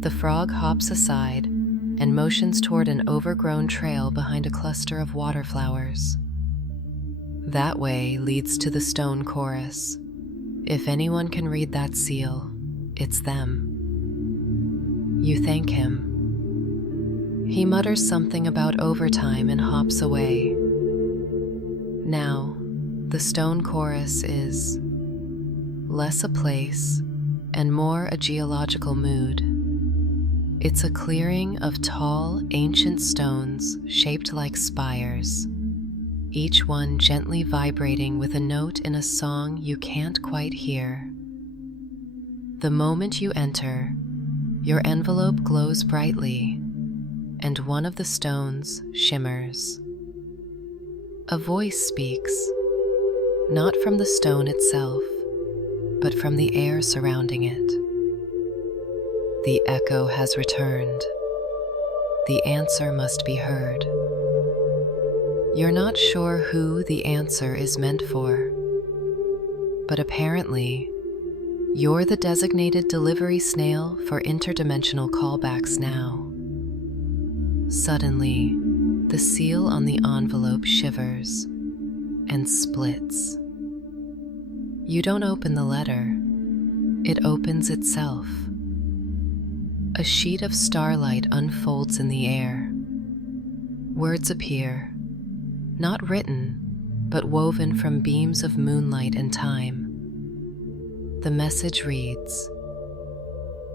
The frog hops aside and motions toward an overgrown trail behind a cluster of water flowers. That way leads to the stone chorus. If anyone can read that seal, it's them. You thank him. He mutters something about overtime and hops away. Now, the stone chorus is less a place and more a geological mood. It's a clearing of tall, ancient stones shaped like spires, each one gently vibrating with a note in a song you can't quite hear. The moment you enter, your envelope glows brightly, and one of the stones shimmers. A voice speaks, not from the stone itself, but from the air surrounding it. The echo has returned. The answer must be heard. You're not sure who the answer is meant for, but apparently, you're the designated delivery snail for interdimensional callbacks now. Suddenly, the seal on the envelope shivers, and splits. You don't open the letter, it opens itself. A sheet of starlight unfolds in the air. Words appear, not written, but woven from beams of moonlight and time. The message reads,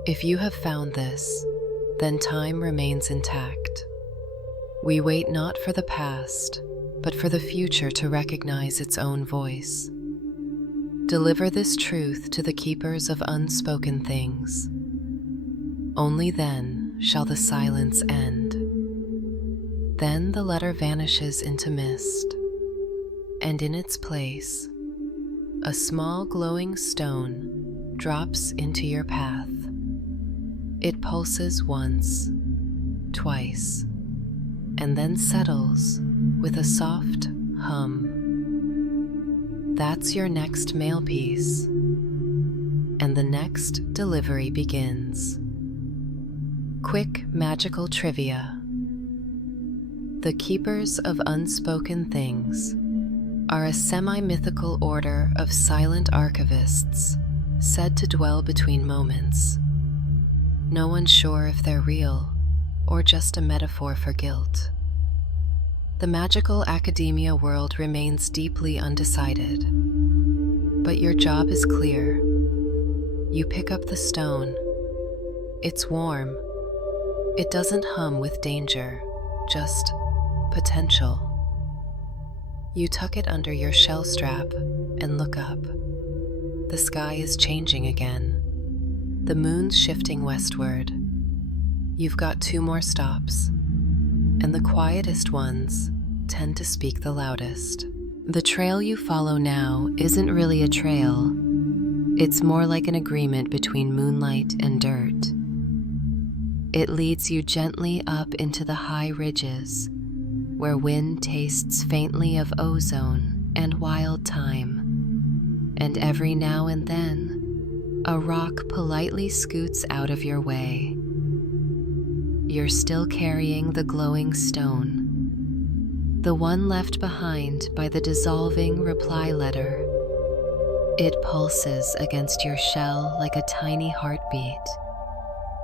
"If you have found this, then time remains intact. We wait not for the past, but for the future to recognize its own voice. Deliver this truth to the keepers of unspoken things. Only then shall the silence end." Then the letter vanishes into mist, and in its place, a small glowing stone drops into your path. It pulses once, twice, and then settles with a soft hum. That's your next mail piece, and the next delivery begins. Quick magical trivia. The Keepers of Unspoken Things are a semi-mythical order of silent archivists said to dwell between moments. No one's sure if they're real or just a metaphor for guilt. The magical academia world remains deeply undecided, but your job is clear. You pick up the stone. It's warm. It doesn't hum with danger, just potential. You tuck it under your shell strap and look up. The sky is changing again. The moon's shifting westward. You've got 2 more stops, and the quietest ones tend to speak the loudest. The trail you follow now isn't really a trail. It's more like an agreement between moonlight and dirt. It leads you gently up into the high ridges, where wind tastes faintly of ozone and wild thyme, and every now and then, a rock politely scoots out of your way. You're still carrying the glowing stone, the one left behind by the dissolving reply letter. It pulses against your shell like a tiny heartbeat,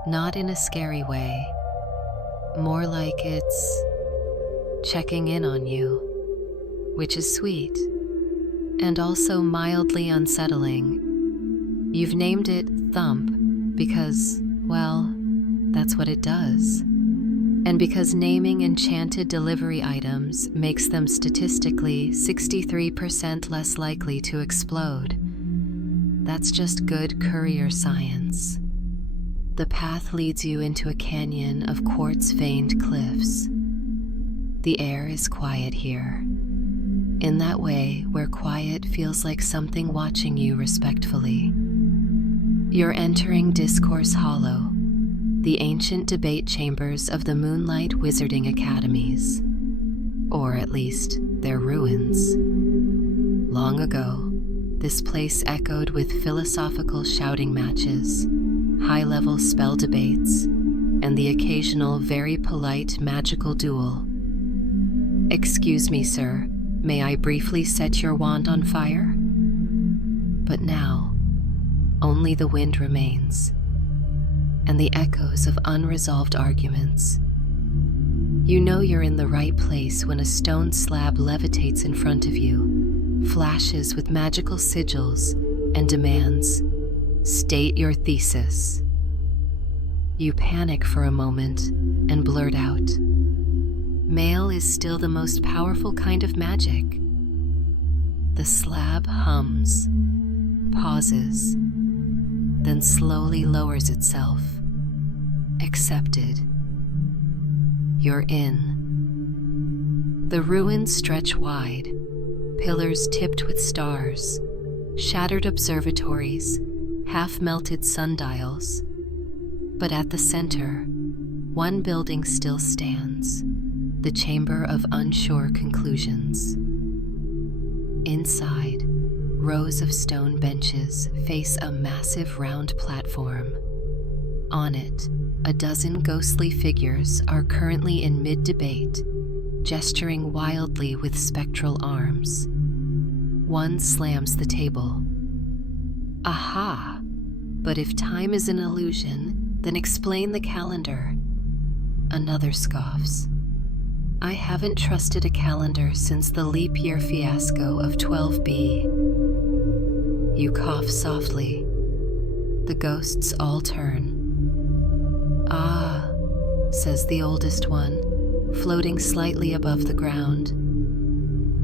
not in a scary way, more like it's checking in on you, which is sweet and also mildly unsettling. You've named it Thump because, well, that's what it does. And because naming enchanted delivery items makes them statistically 63% less likely to explode. That's just good courier science. The path leads you into a canyon of quartz-veined cliffs. The air is quiet here, in that way where quiet feels like something watching you respectfully. You're entering Discourse Hollow, the ancient debate chambers of the Moonlight Wizarding Academies, or at least their ruins. Long ago, this place echoed with philosophical shouting matches, high-level spell debates, and the occasional very polite magical duel. "Excuse me, sir, may I briefly set your wand on fire?" But now, only the wind remains, and the echoes of unresolved arguments. You know you're in the right place when a stone slab levitates in front of you, flashes with magical sigils, and demands, "State your thesis." You panic for a moment and blurt out, "Mail is still the most powerful kind of magic." The slab hums, pauses, then slowly lowers itself. Accepted. You're in. The ruins stretch wide, pillars tipped with stars, shattered observatories, half-melted sundials. But at the center, one building still stands, the Chamber of Unsure Conclusions. Inside, rows of stone benches face a massive round platform. On it, a dozen ghostly figures are currently in mid-debate, gesturing wildly with spectral arms. One slams the table. Aha! But if time is an illusion, then explain the calendar. Another scoffs. I haven't trusted a calendar since the leap year fiasco of 12B. You cough softly. The ghosts all turn. Ah, says the oldest one, floating slightly above the ground.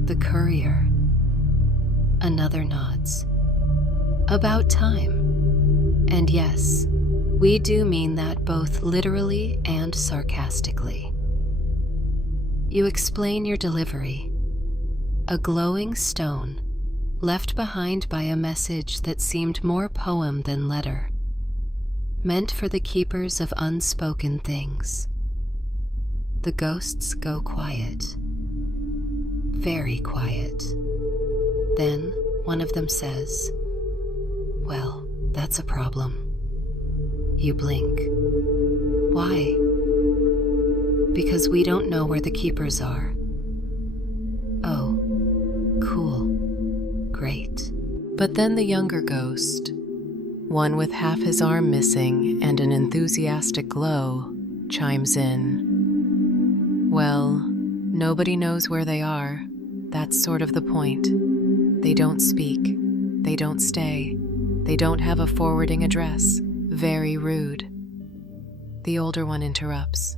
The courier. Another nods. About time. And yes, we do mean that both literally and sarcastically. You explain your delivery. A glowing stone, left behind by a message that seemed more poem than letter, meant for the keepers of unspoken things. The ghosts go quiet. Very quiet. Then one of them says, "Well, that's a problem." You blink. Why? Because we don't know where the keepers are. Oh, cool. Great. But then the younger ghost, one with half his arm missing and an enthusiastic glow, chimes in. Well, nobody knows where they are. That's sort of the point. They don't speak. They don't stay. They don't have a forwarding address. Very rude. The older one interrupts.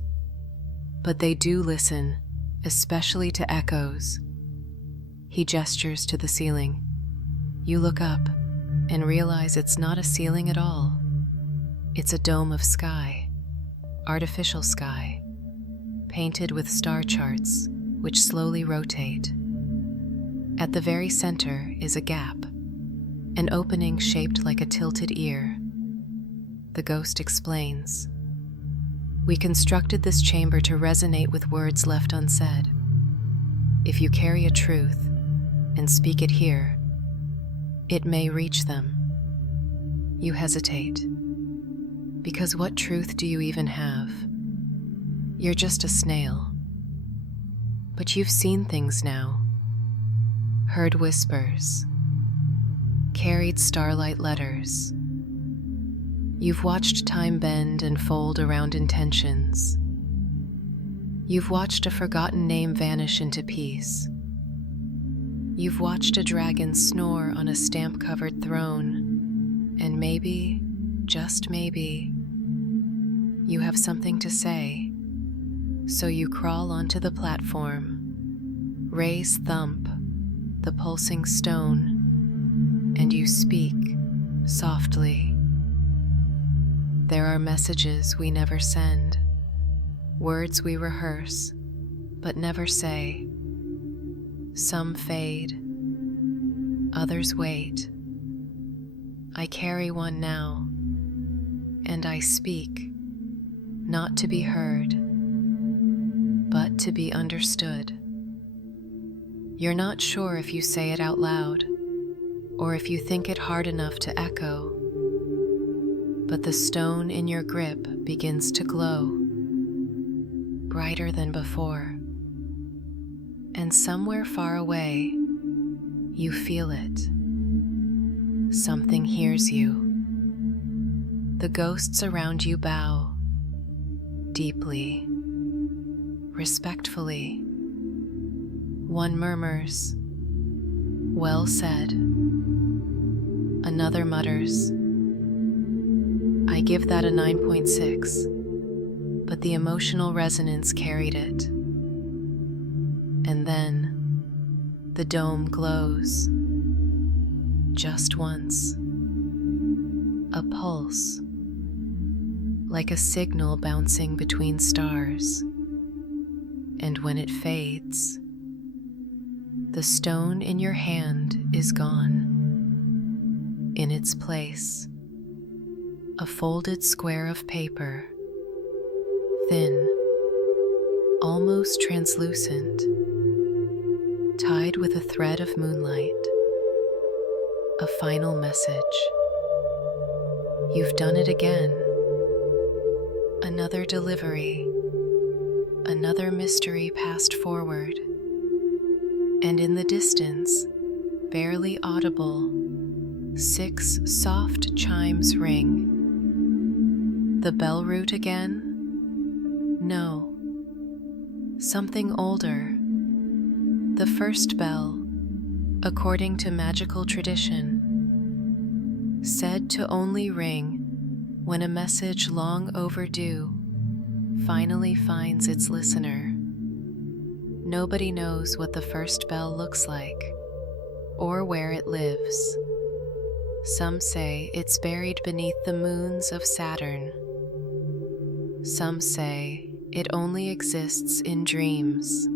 But they do listen, especially to echoes. He gestures to the ceiling. You look up and realize it's not a ceiling at all. It's a dome of sky, artificial sky, painted with star charts which slowly rotate. At the very center is a gap, an opening shaped like a tilted ear. The ghost explains. We constructed this chamber to resonate with words left unsaid. If you carry a truth and speak it here, it may reach them. You hesitate. Because what truth do you even have? You're just a snail. But you've seen things now. Heard whispers. Carried starlight letters. You've watched time bend and fold around intentions. You've watched a forgotten name vanish into peace. You've watched a dragon snore on a stamp-covered throne, and maybe, just maybe, you have something to say. So you crawl onto the platform, raise thump, the pulsing stone, and you speak softly. There are messages we never send, words we rehearse, but never say. Some fade, others wait. I carry one now, and I speak, not to be heard, but to be understood. You're not sure if you say it out loud, or if you think it hard enough to echo. But the stone in your grip begins to glow, brighter than before. And somewhere far away, you feel it. Something hears you. The ghosts around you bow, deeply, respectfully. One murmurs, "Well said." Another mutters, "I give that a 9.6, but the emotional resonance carried it." And then the dome glows, just once, a pulse, like a signal bouncing between stars. And when it fades, the stone in your hand is gone. In its place, a folded square of paper, thin, almost translucent, tied with a thread of moonlight. A final message. You've done it again. Another delivery, another mystery passed forward. And in the distance, barely audible, 6 soft chimes ring. The bell root again? No. Something older. The first bell, according to magical tradition, said to only ring when a message long overdue finally finds its listener. Nobody knows what the first bell looks like or where it lives. Some say it's buried beneath the moons of Saturn. Some say it only exists in dreams.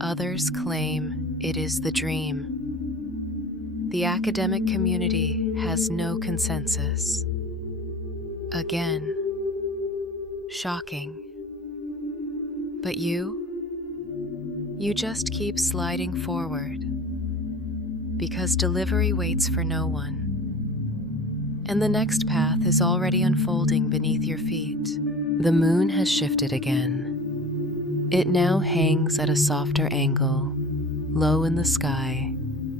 Others claim it is the dream. The academic community has no consensus. Again, shocking. But you just keep sliding forward, because delivery waits for no one, and the next path is already unfolding beneath your feet. The moon has shifted again. It now hangs at a softer angle, low in the sky,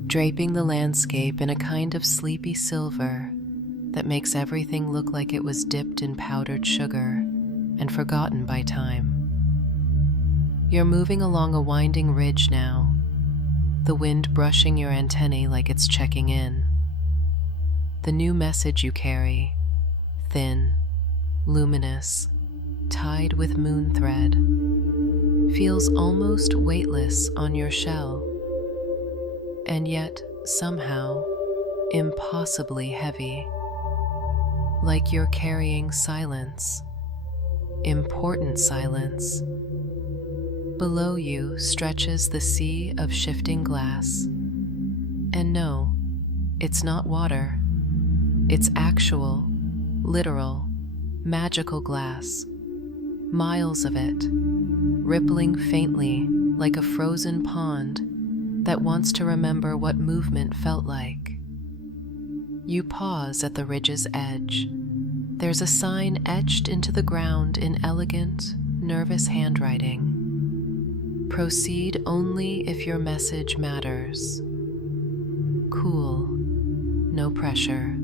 draping the landscape in a kind of sleepy silver that makes everything look like it was dipped in powdered sugar and forgotten by time. You're moving along a winding ridge now, the wind brushing your antennae like it's checking in. The new message you carry, thin, luminous, tied with moon thread, feels almost weightless on your shell, and yet somehow impossibly heavy, like you're carrying silence, important silence. Below you stretches the sea of shifting glass. And no, it's not water. It's actual, literal, magical glass. Miles of it, rippling faintly like a frozen pond that wants to remember what movement felt like. You pause at the ridge's edge. There's a sign etched into the ground in elegant, nervous handwriting. Proceed only if your message matters. Cool, no pressure.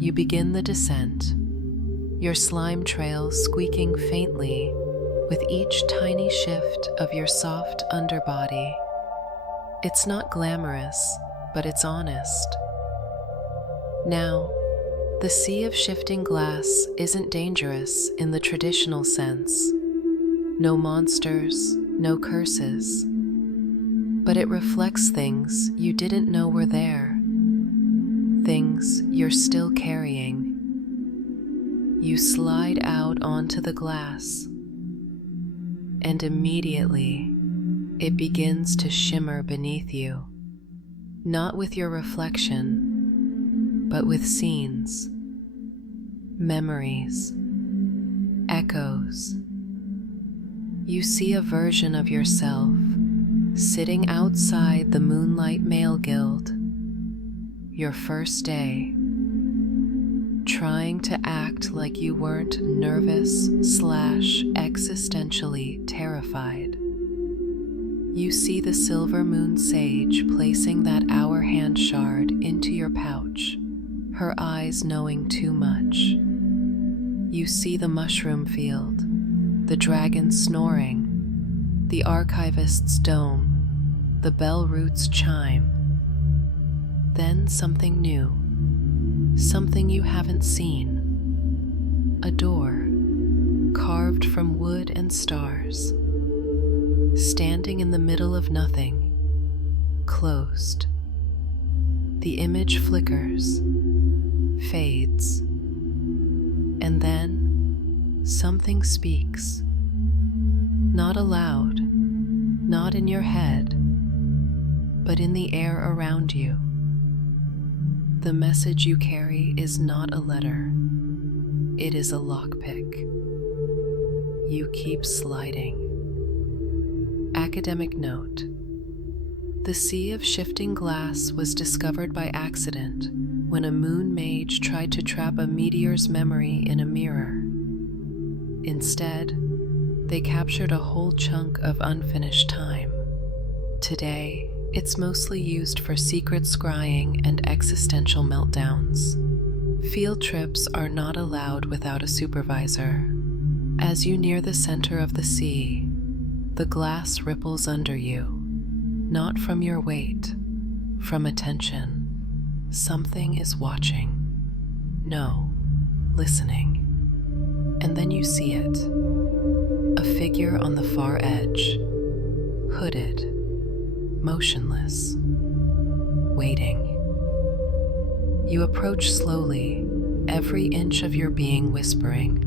You begin the descent, your slime trail squeaking faintly with each tiny shift of your soft underbody. It's not glamorous, but it's honest. Now, the sea of shifting glass isn't dangerous in the traditional sense. No monsters, no curses, but it reflects things you didn't know were there, things you're still carrying. You slide out onto the glass, and immediately it begins to shimmer beneath you, not with your reflection, but with scenes, memories, echoes. You see a version of yourself sitting outside the Moonlight Mail Guild, your first day, trying to act like you weren't nervous/existentially terrified. You see the silver moon sage placing that hour hand shard into your pouch, her eyes knowing too much. You see the mushroom field, the dragon snoring, the archivist's dome, the bell root's chime. Then something new, something you haven't seen. A door, carved from wood and stars, standing in the middle of nothing, closed. The image flickers, fades, and then something speaks. Not aloud, not in your head, but in the air around you. The message you carry is not a letter. It is a lockpick. You keep sliding. Academic note: the sea of shifting glass was discovered by accident when a moon mage tried to trap a meteor's memory in a mirror. Instead, they captured a whole chunk of unfinished time. Today It's mostly used for secret scrying and existential meltdowns. Field trips are not allowed without a supervisor. As you near the center of the sea, the glass ripples under you, not from your weight, from attention. Something is watching. No, listening. And then you see it. A figure on the far edge, hooded, motionless, waiting. You approach slowly, every inch of your being whispering,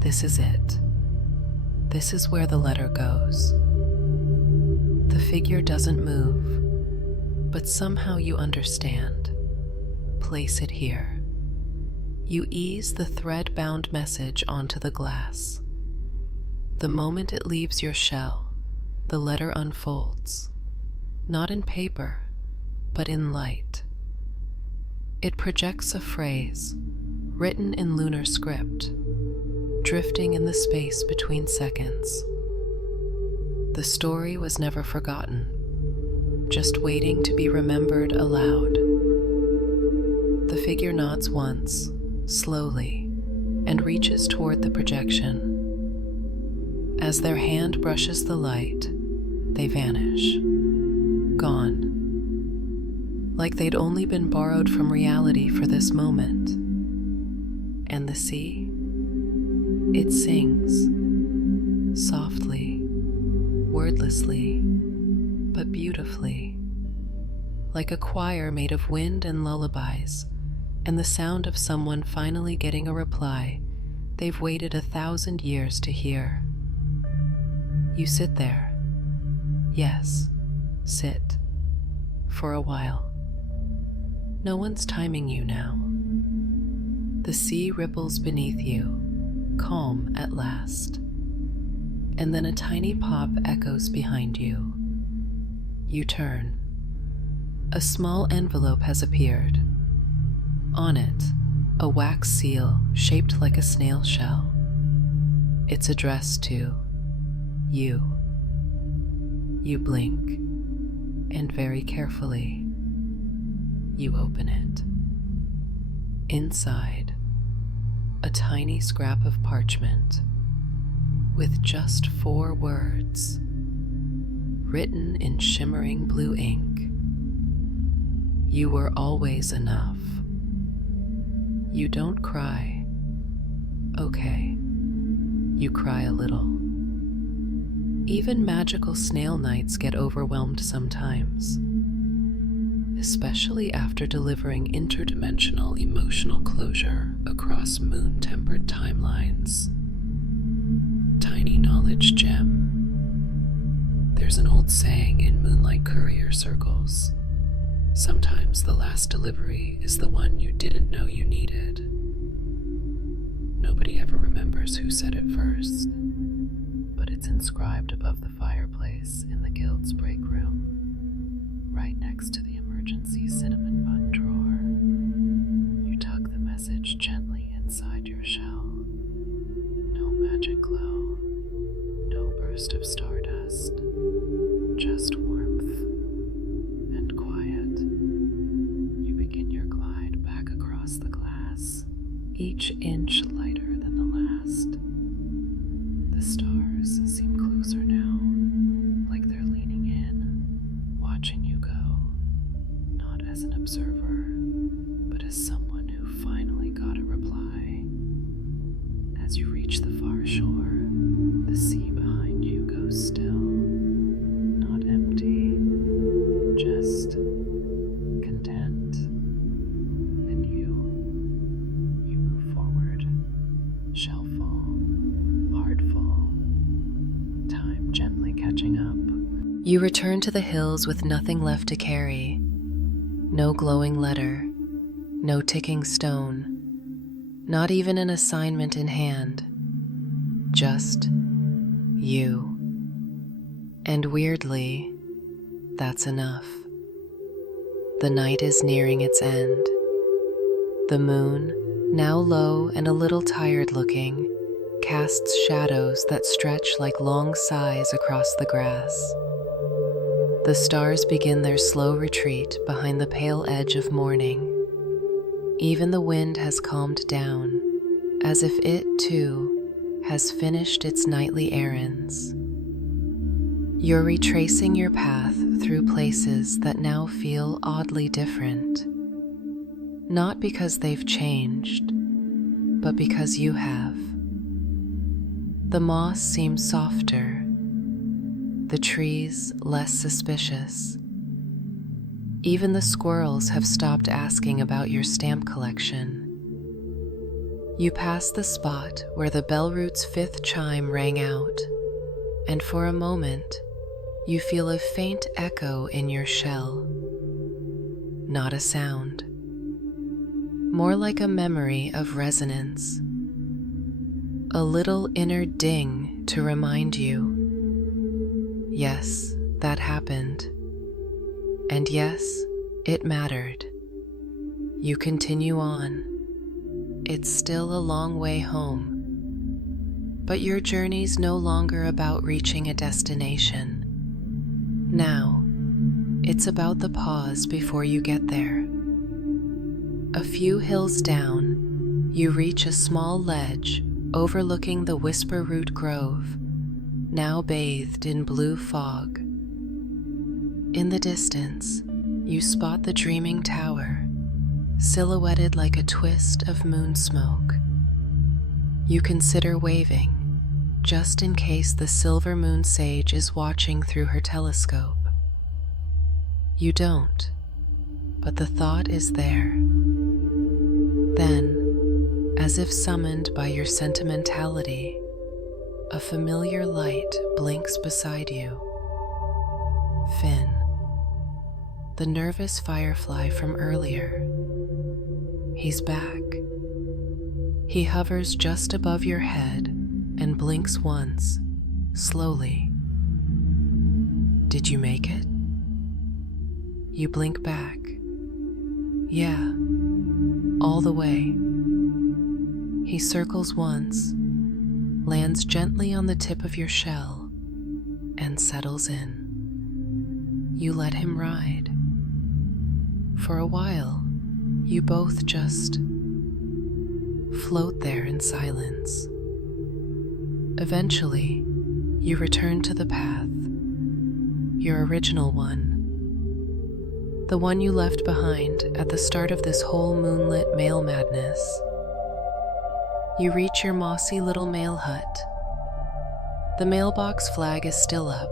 "This is it. This is where the letter goes." The figure doesn't move, but somehow you understand. Place it here. You ease the thread-bound message onto the glass. The moment it leaves your shell, the letter unfolds, not in paper, but in light. It projects a phrase, written in lunar script, drifting in the space between seconds. The story was never forgotten, just waiting to be remembered aloud. The figure nods once, slowly, and reaches toward the projection. As their hand brushes the light, they vanish, gone, like they'd only been borrowed from reality for this moment. And the sea? It sings, softly, wordlessly, but beautifully, like a choir made of wind and lullabies, and the sound of someone finally getting a reply they've waited 1,000 years to hear. You sit there. Yes, sit. For a while. No one's timing you now. The sea ripples beneath you, calm at last. And then a tiny pop echoes behind you. You turn. A small envelope has appeared. On it, a wax seal shaped like a snail shell. It's addressed to you. You blink, and very carefully, you open it. Inside, a tiny scrap of parchment with just 4 words, written in shimmering blue ink. You were always enough. You don't cry. Okay, you cry a little. Even magical snail knights get overwhelmed sometimes, especially after delivering interdimensional emotional closure across moon-tempered timelines. Tiny knowledge gem. There's an old saying in Moonlight courier circles. Sometimes the last delivery is the one you didn't know you needed. Nobody ever remembers who said it first, but it's inscribed above the fireplace in the guild's break room, right next to the emergency cinnamon bun drawer. You tuck the message gently inside your shell. No magic glow, no burst of stardust, just warmth and quiet. You begin your glide back across the glass, each inch lighter than the last. The stars seem closer now, like they're leaning in, watching you go, not as an observer, but as someone who finally got a reply. As you reach the far shore, the sea behind you goes still, not empty, just content. And you move forward, shell full, heart full, time gently catching up. You return to the hills with nothing left to carry. No glowing letter, no ticking stone, not even an assignment in hand. Just you. And weirdly, that's enough. The night is nearing its end. The moon, now low and a little tired looking, casts shadows that stretch like long sighs across the grass. The stars begin their slow retreat behind the pale edge of morning. Even the wind has calmed down, as if it, too, has finished its nightly errands. You're retracing your path through places that now feel oddly different. Not because they've changed, but because you have. The moss seems softer, the trees less suspicious. Even the squirrels have stopped asking about your stamp collection. You pass the spot where the bellroot's 5th chime rang out, and for a moment, you feel a faint echo in your shell. Not a sound. More like a memory of resonance. A little inner ding to remind you, yes, that happened. And yes, it mattered. You continue on. It's still a long way home. But your journey's no longer about reaching a destination. Now, it's about the pause before you get there. A few hills down, you reach a small ledge overlooking the Whisperroot Grove, now bathed in blue fog. In the distance, you spot the dreaming tower, silhouetted like a twist of moon smoke. You consider waving, just in case the silver moon sage is watching through her telescope. You don't, but the thought is there. Then, as if summoned by your sentimentality, a familiar light blinks beside you. Finn, the nervous firefly from earlier. He's back. He hovers just above your head and blinks once, slowly. Did you make it? You blink back. Yeah, all the way. He circles once, lands gently on the tip of your shell, and settles in. You let him ride. For a while, you both just float there in silence. Eventually, you return to the path, your original one. The one you left behind at the start of this whole moonlit mail madness. You reach your mossy little mail hut. The mailbox flag is still up,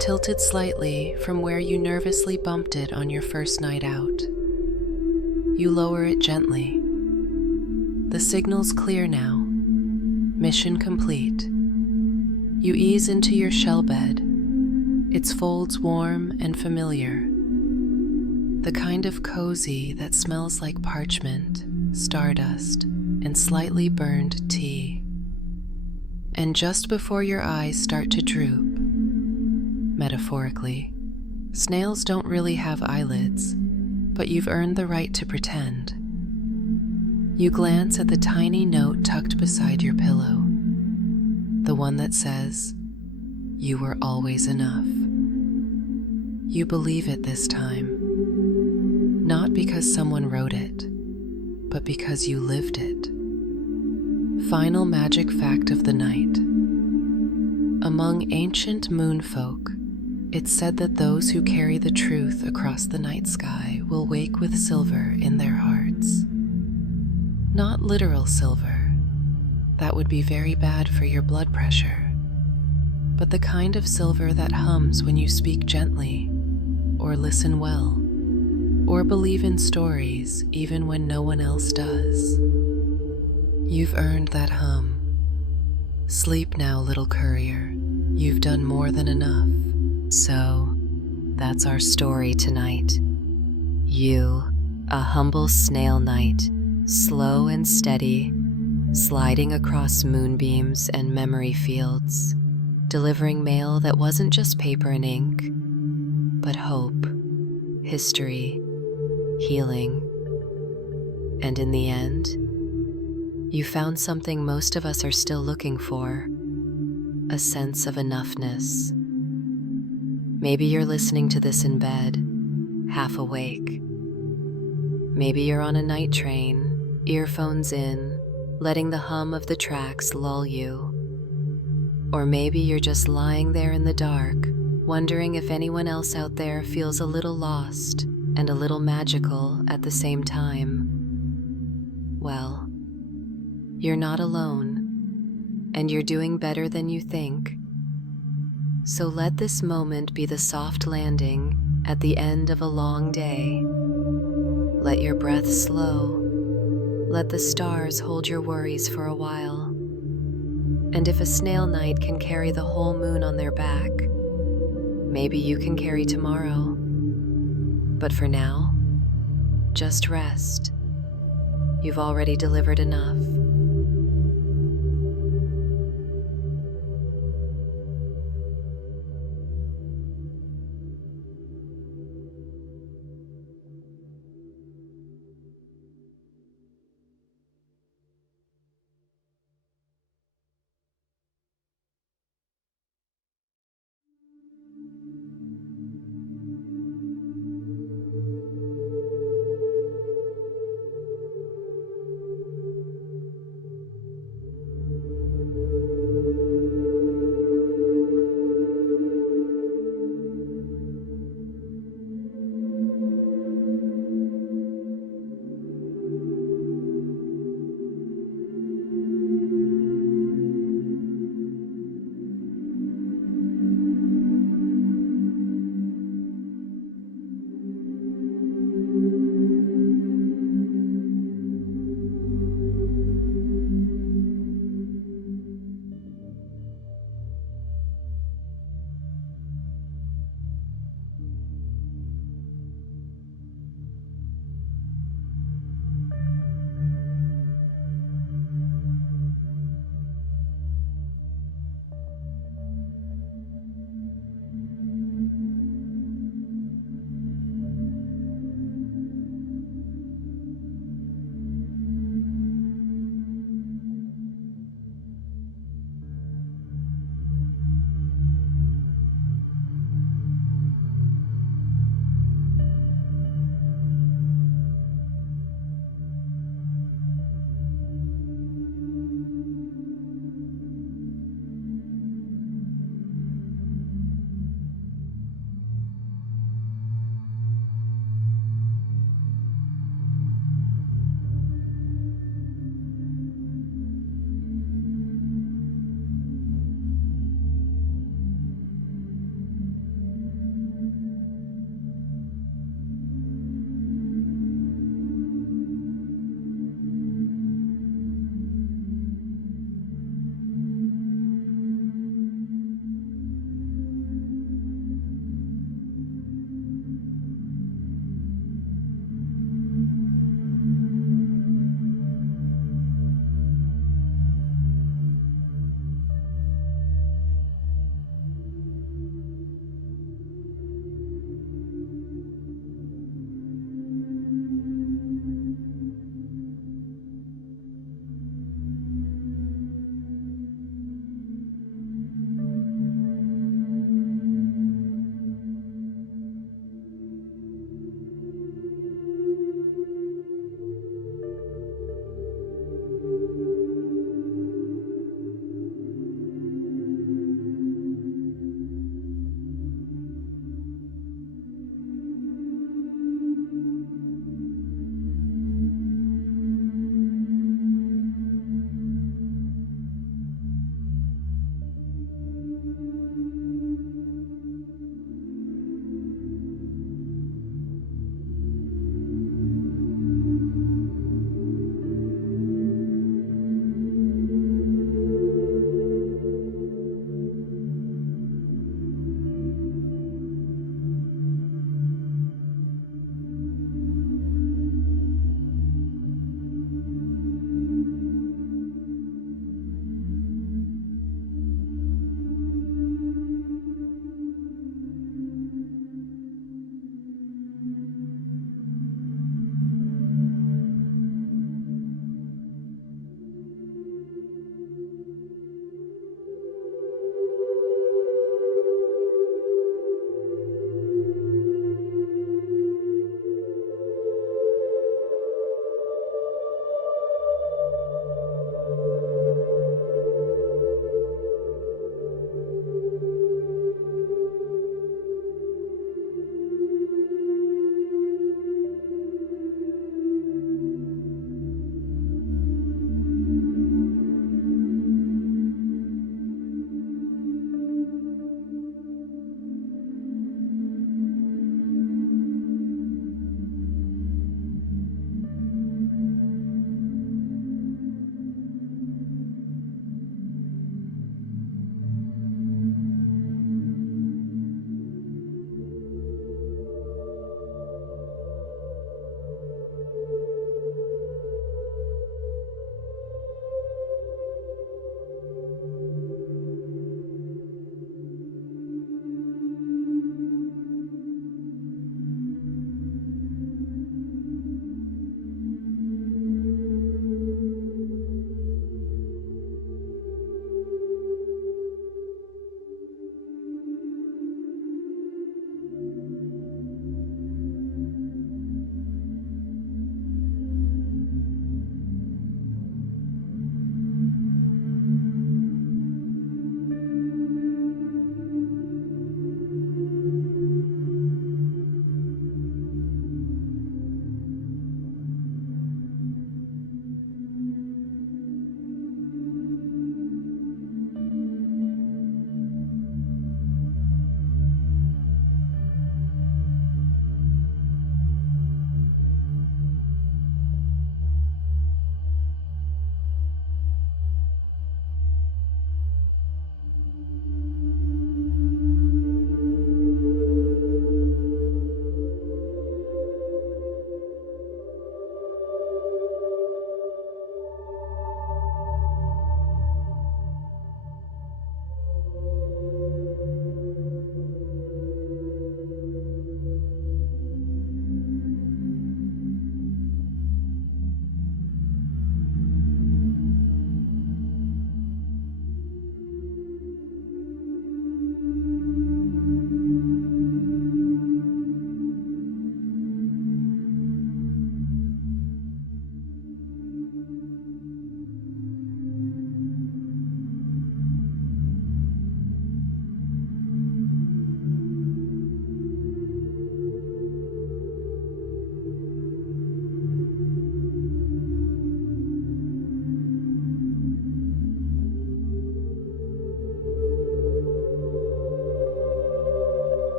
tilted slightly from where you nervously bumped it on your first night out. You lower it gently. The signal's clear now. Mission complete. You ease into your shell bed, its folds warm and familiar. The kind of cozy that smells like parchment, stardust, and slightly burned tea. And just before your eyes start to droop, metaphorically, snails don't really have eyelids, but you've earned the right to pretend. You glance at the tiny note tucked beside your pillow, the one that says, "You were always enough." You believe it this time. Not because someone wrote it, but because you lived it. Final magic fact of the night. Among ancient moonfolk, it's said that those who carry the truth across the night sky will wake with silver in their hearts. Not literal silver. That would be very bad for your blood pressure. But the kind of silver that hums when you speak gently, or listen well, or believe in stories even when no one else does. You've earned that hum. Sleep now, little courier. You've done more than enough. So, that's our story tonight. You, a humble snail knight, slow and steady, sliding across moonbeams and memory fields, delivering mail that wasn't just paper and ink, but hope, history, healing. And in the end, you found something most of us are still looking for, a sense of enoughness. Maybe you're listening to this in bed, half awake. Maybe you're on a night train, earphones in, letting the hum of the tracks lull you. Or maybe you're just lying there in the dark, wondering if anyone else out there feels a little lost and a little magical at the same time. Well, you're not alone, and you're doing better than you think. So let this moment be the soft landing at the end of a long day. Let your breath slow. Let the stars hold your worries for a while. And if a snail night can carry the whole moon on their back, maybe you can carry tomorrow. But for now, just rest. You've already delivered enough.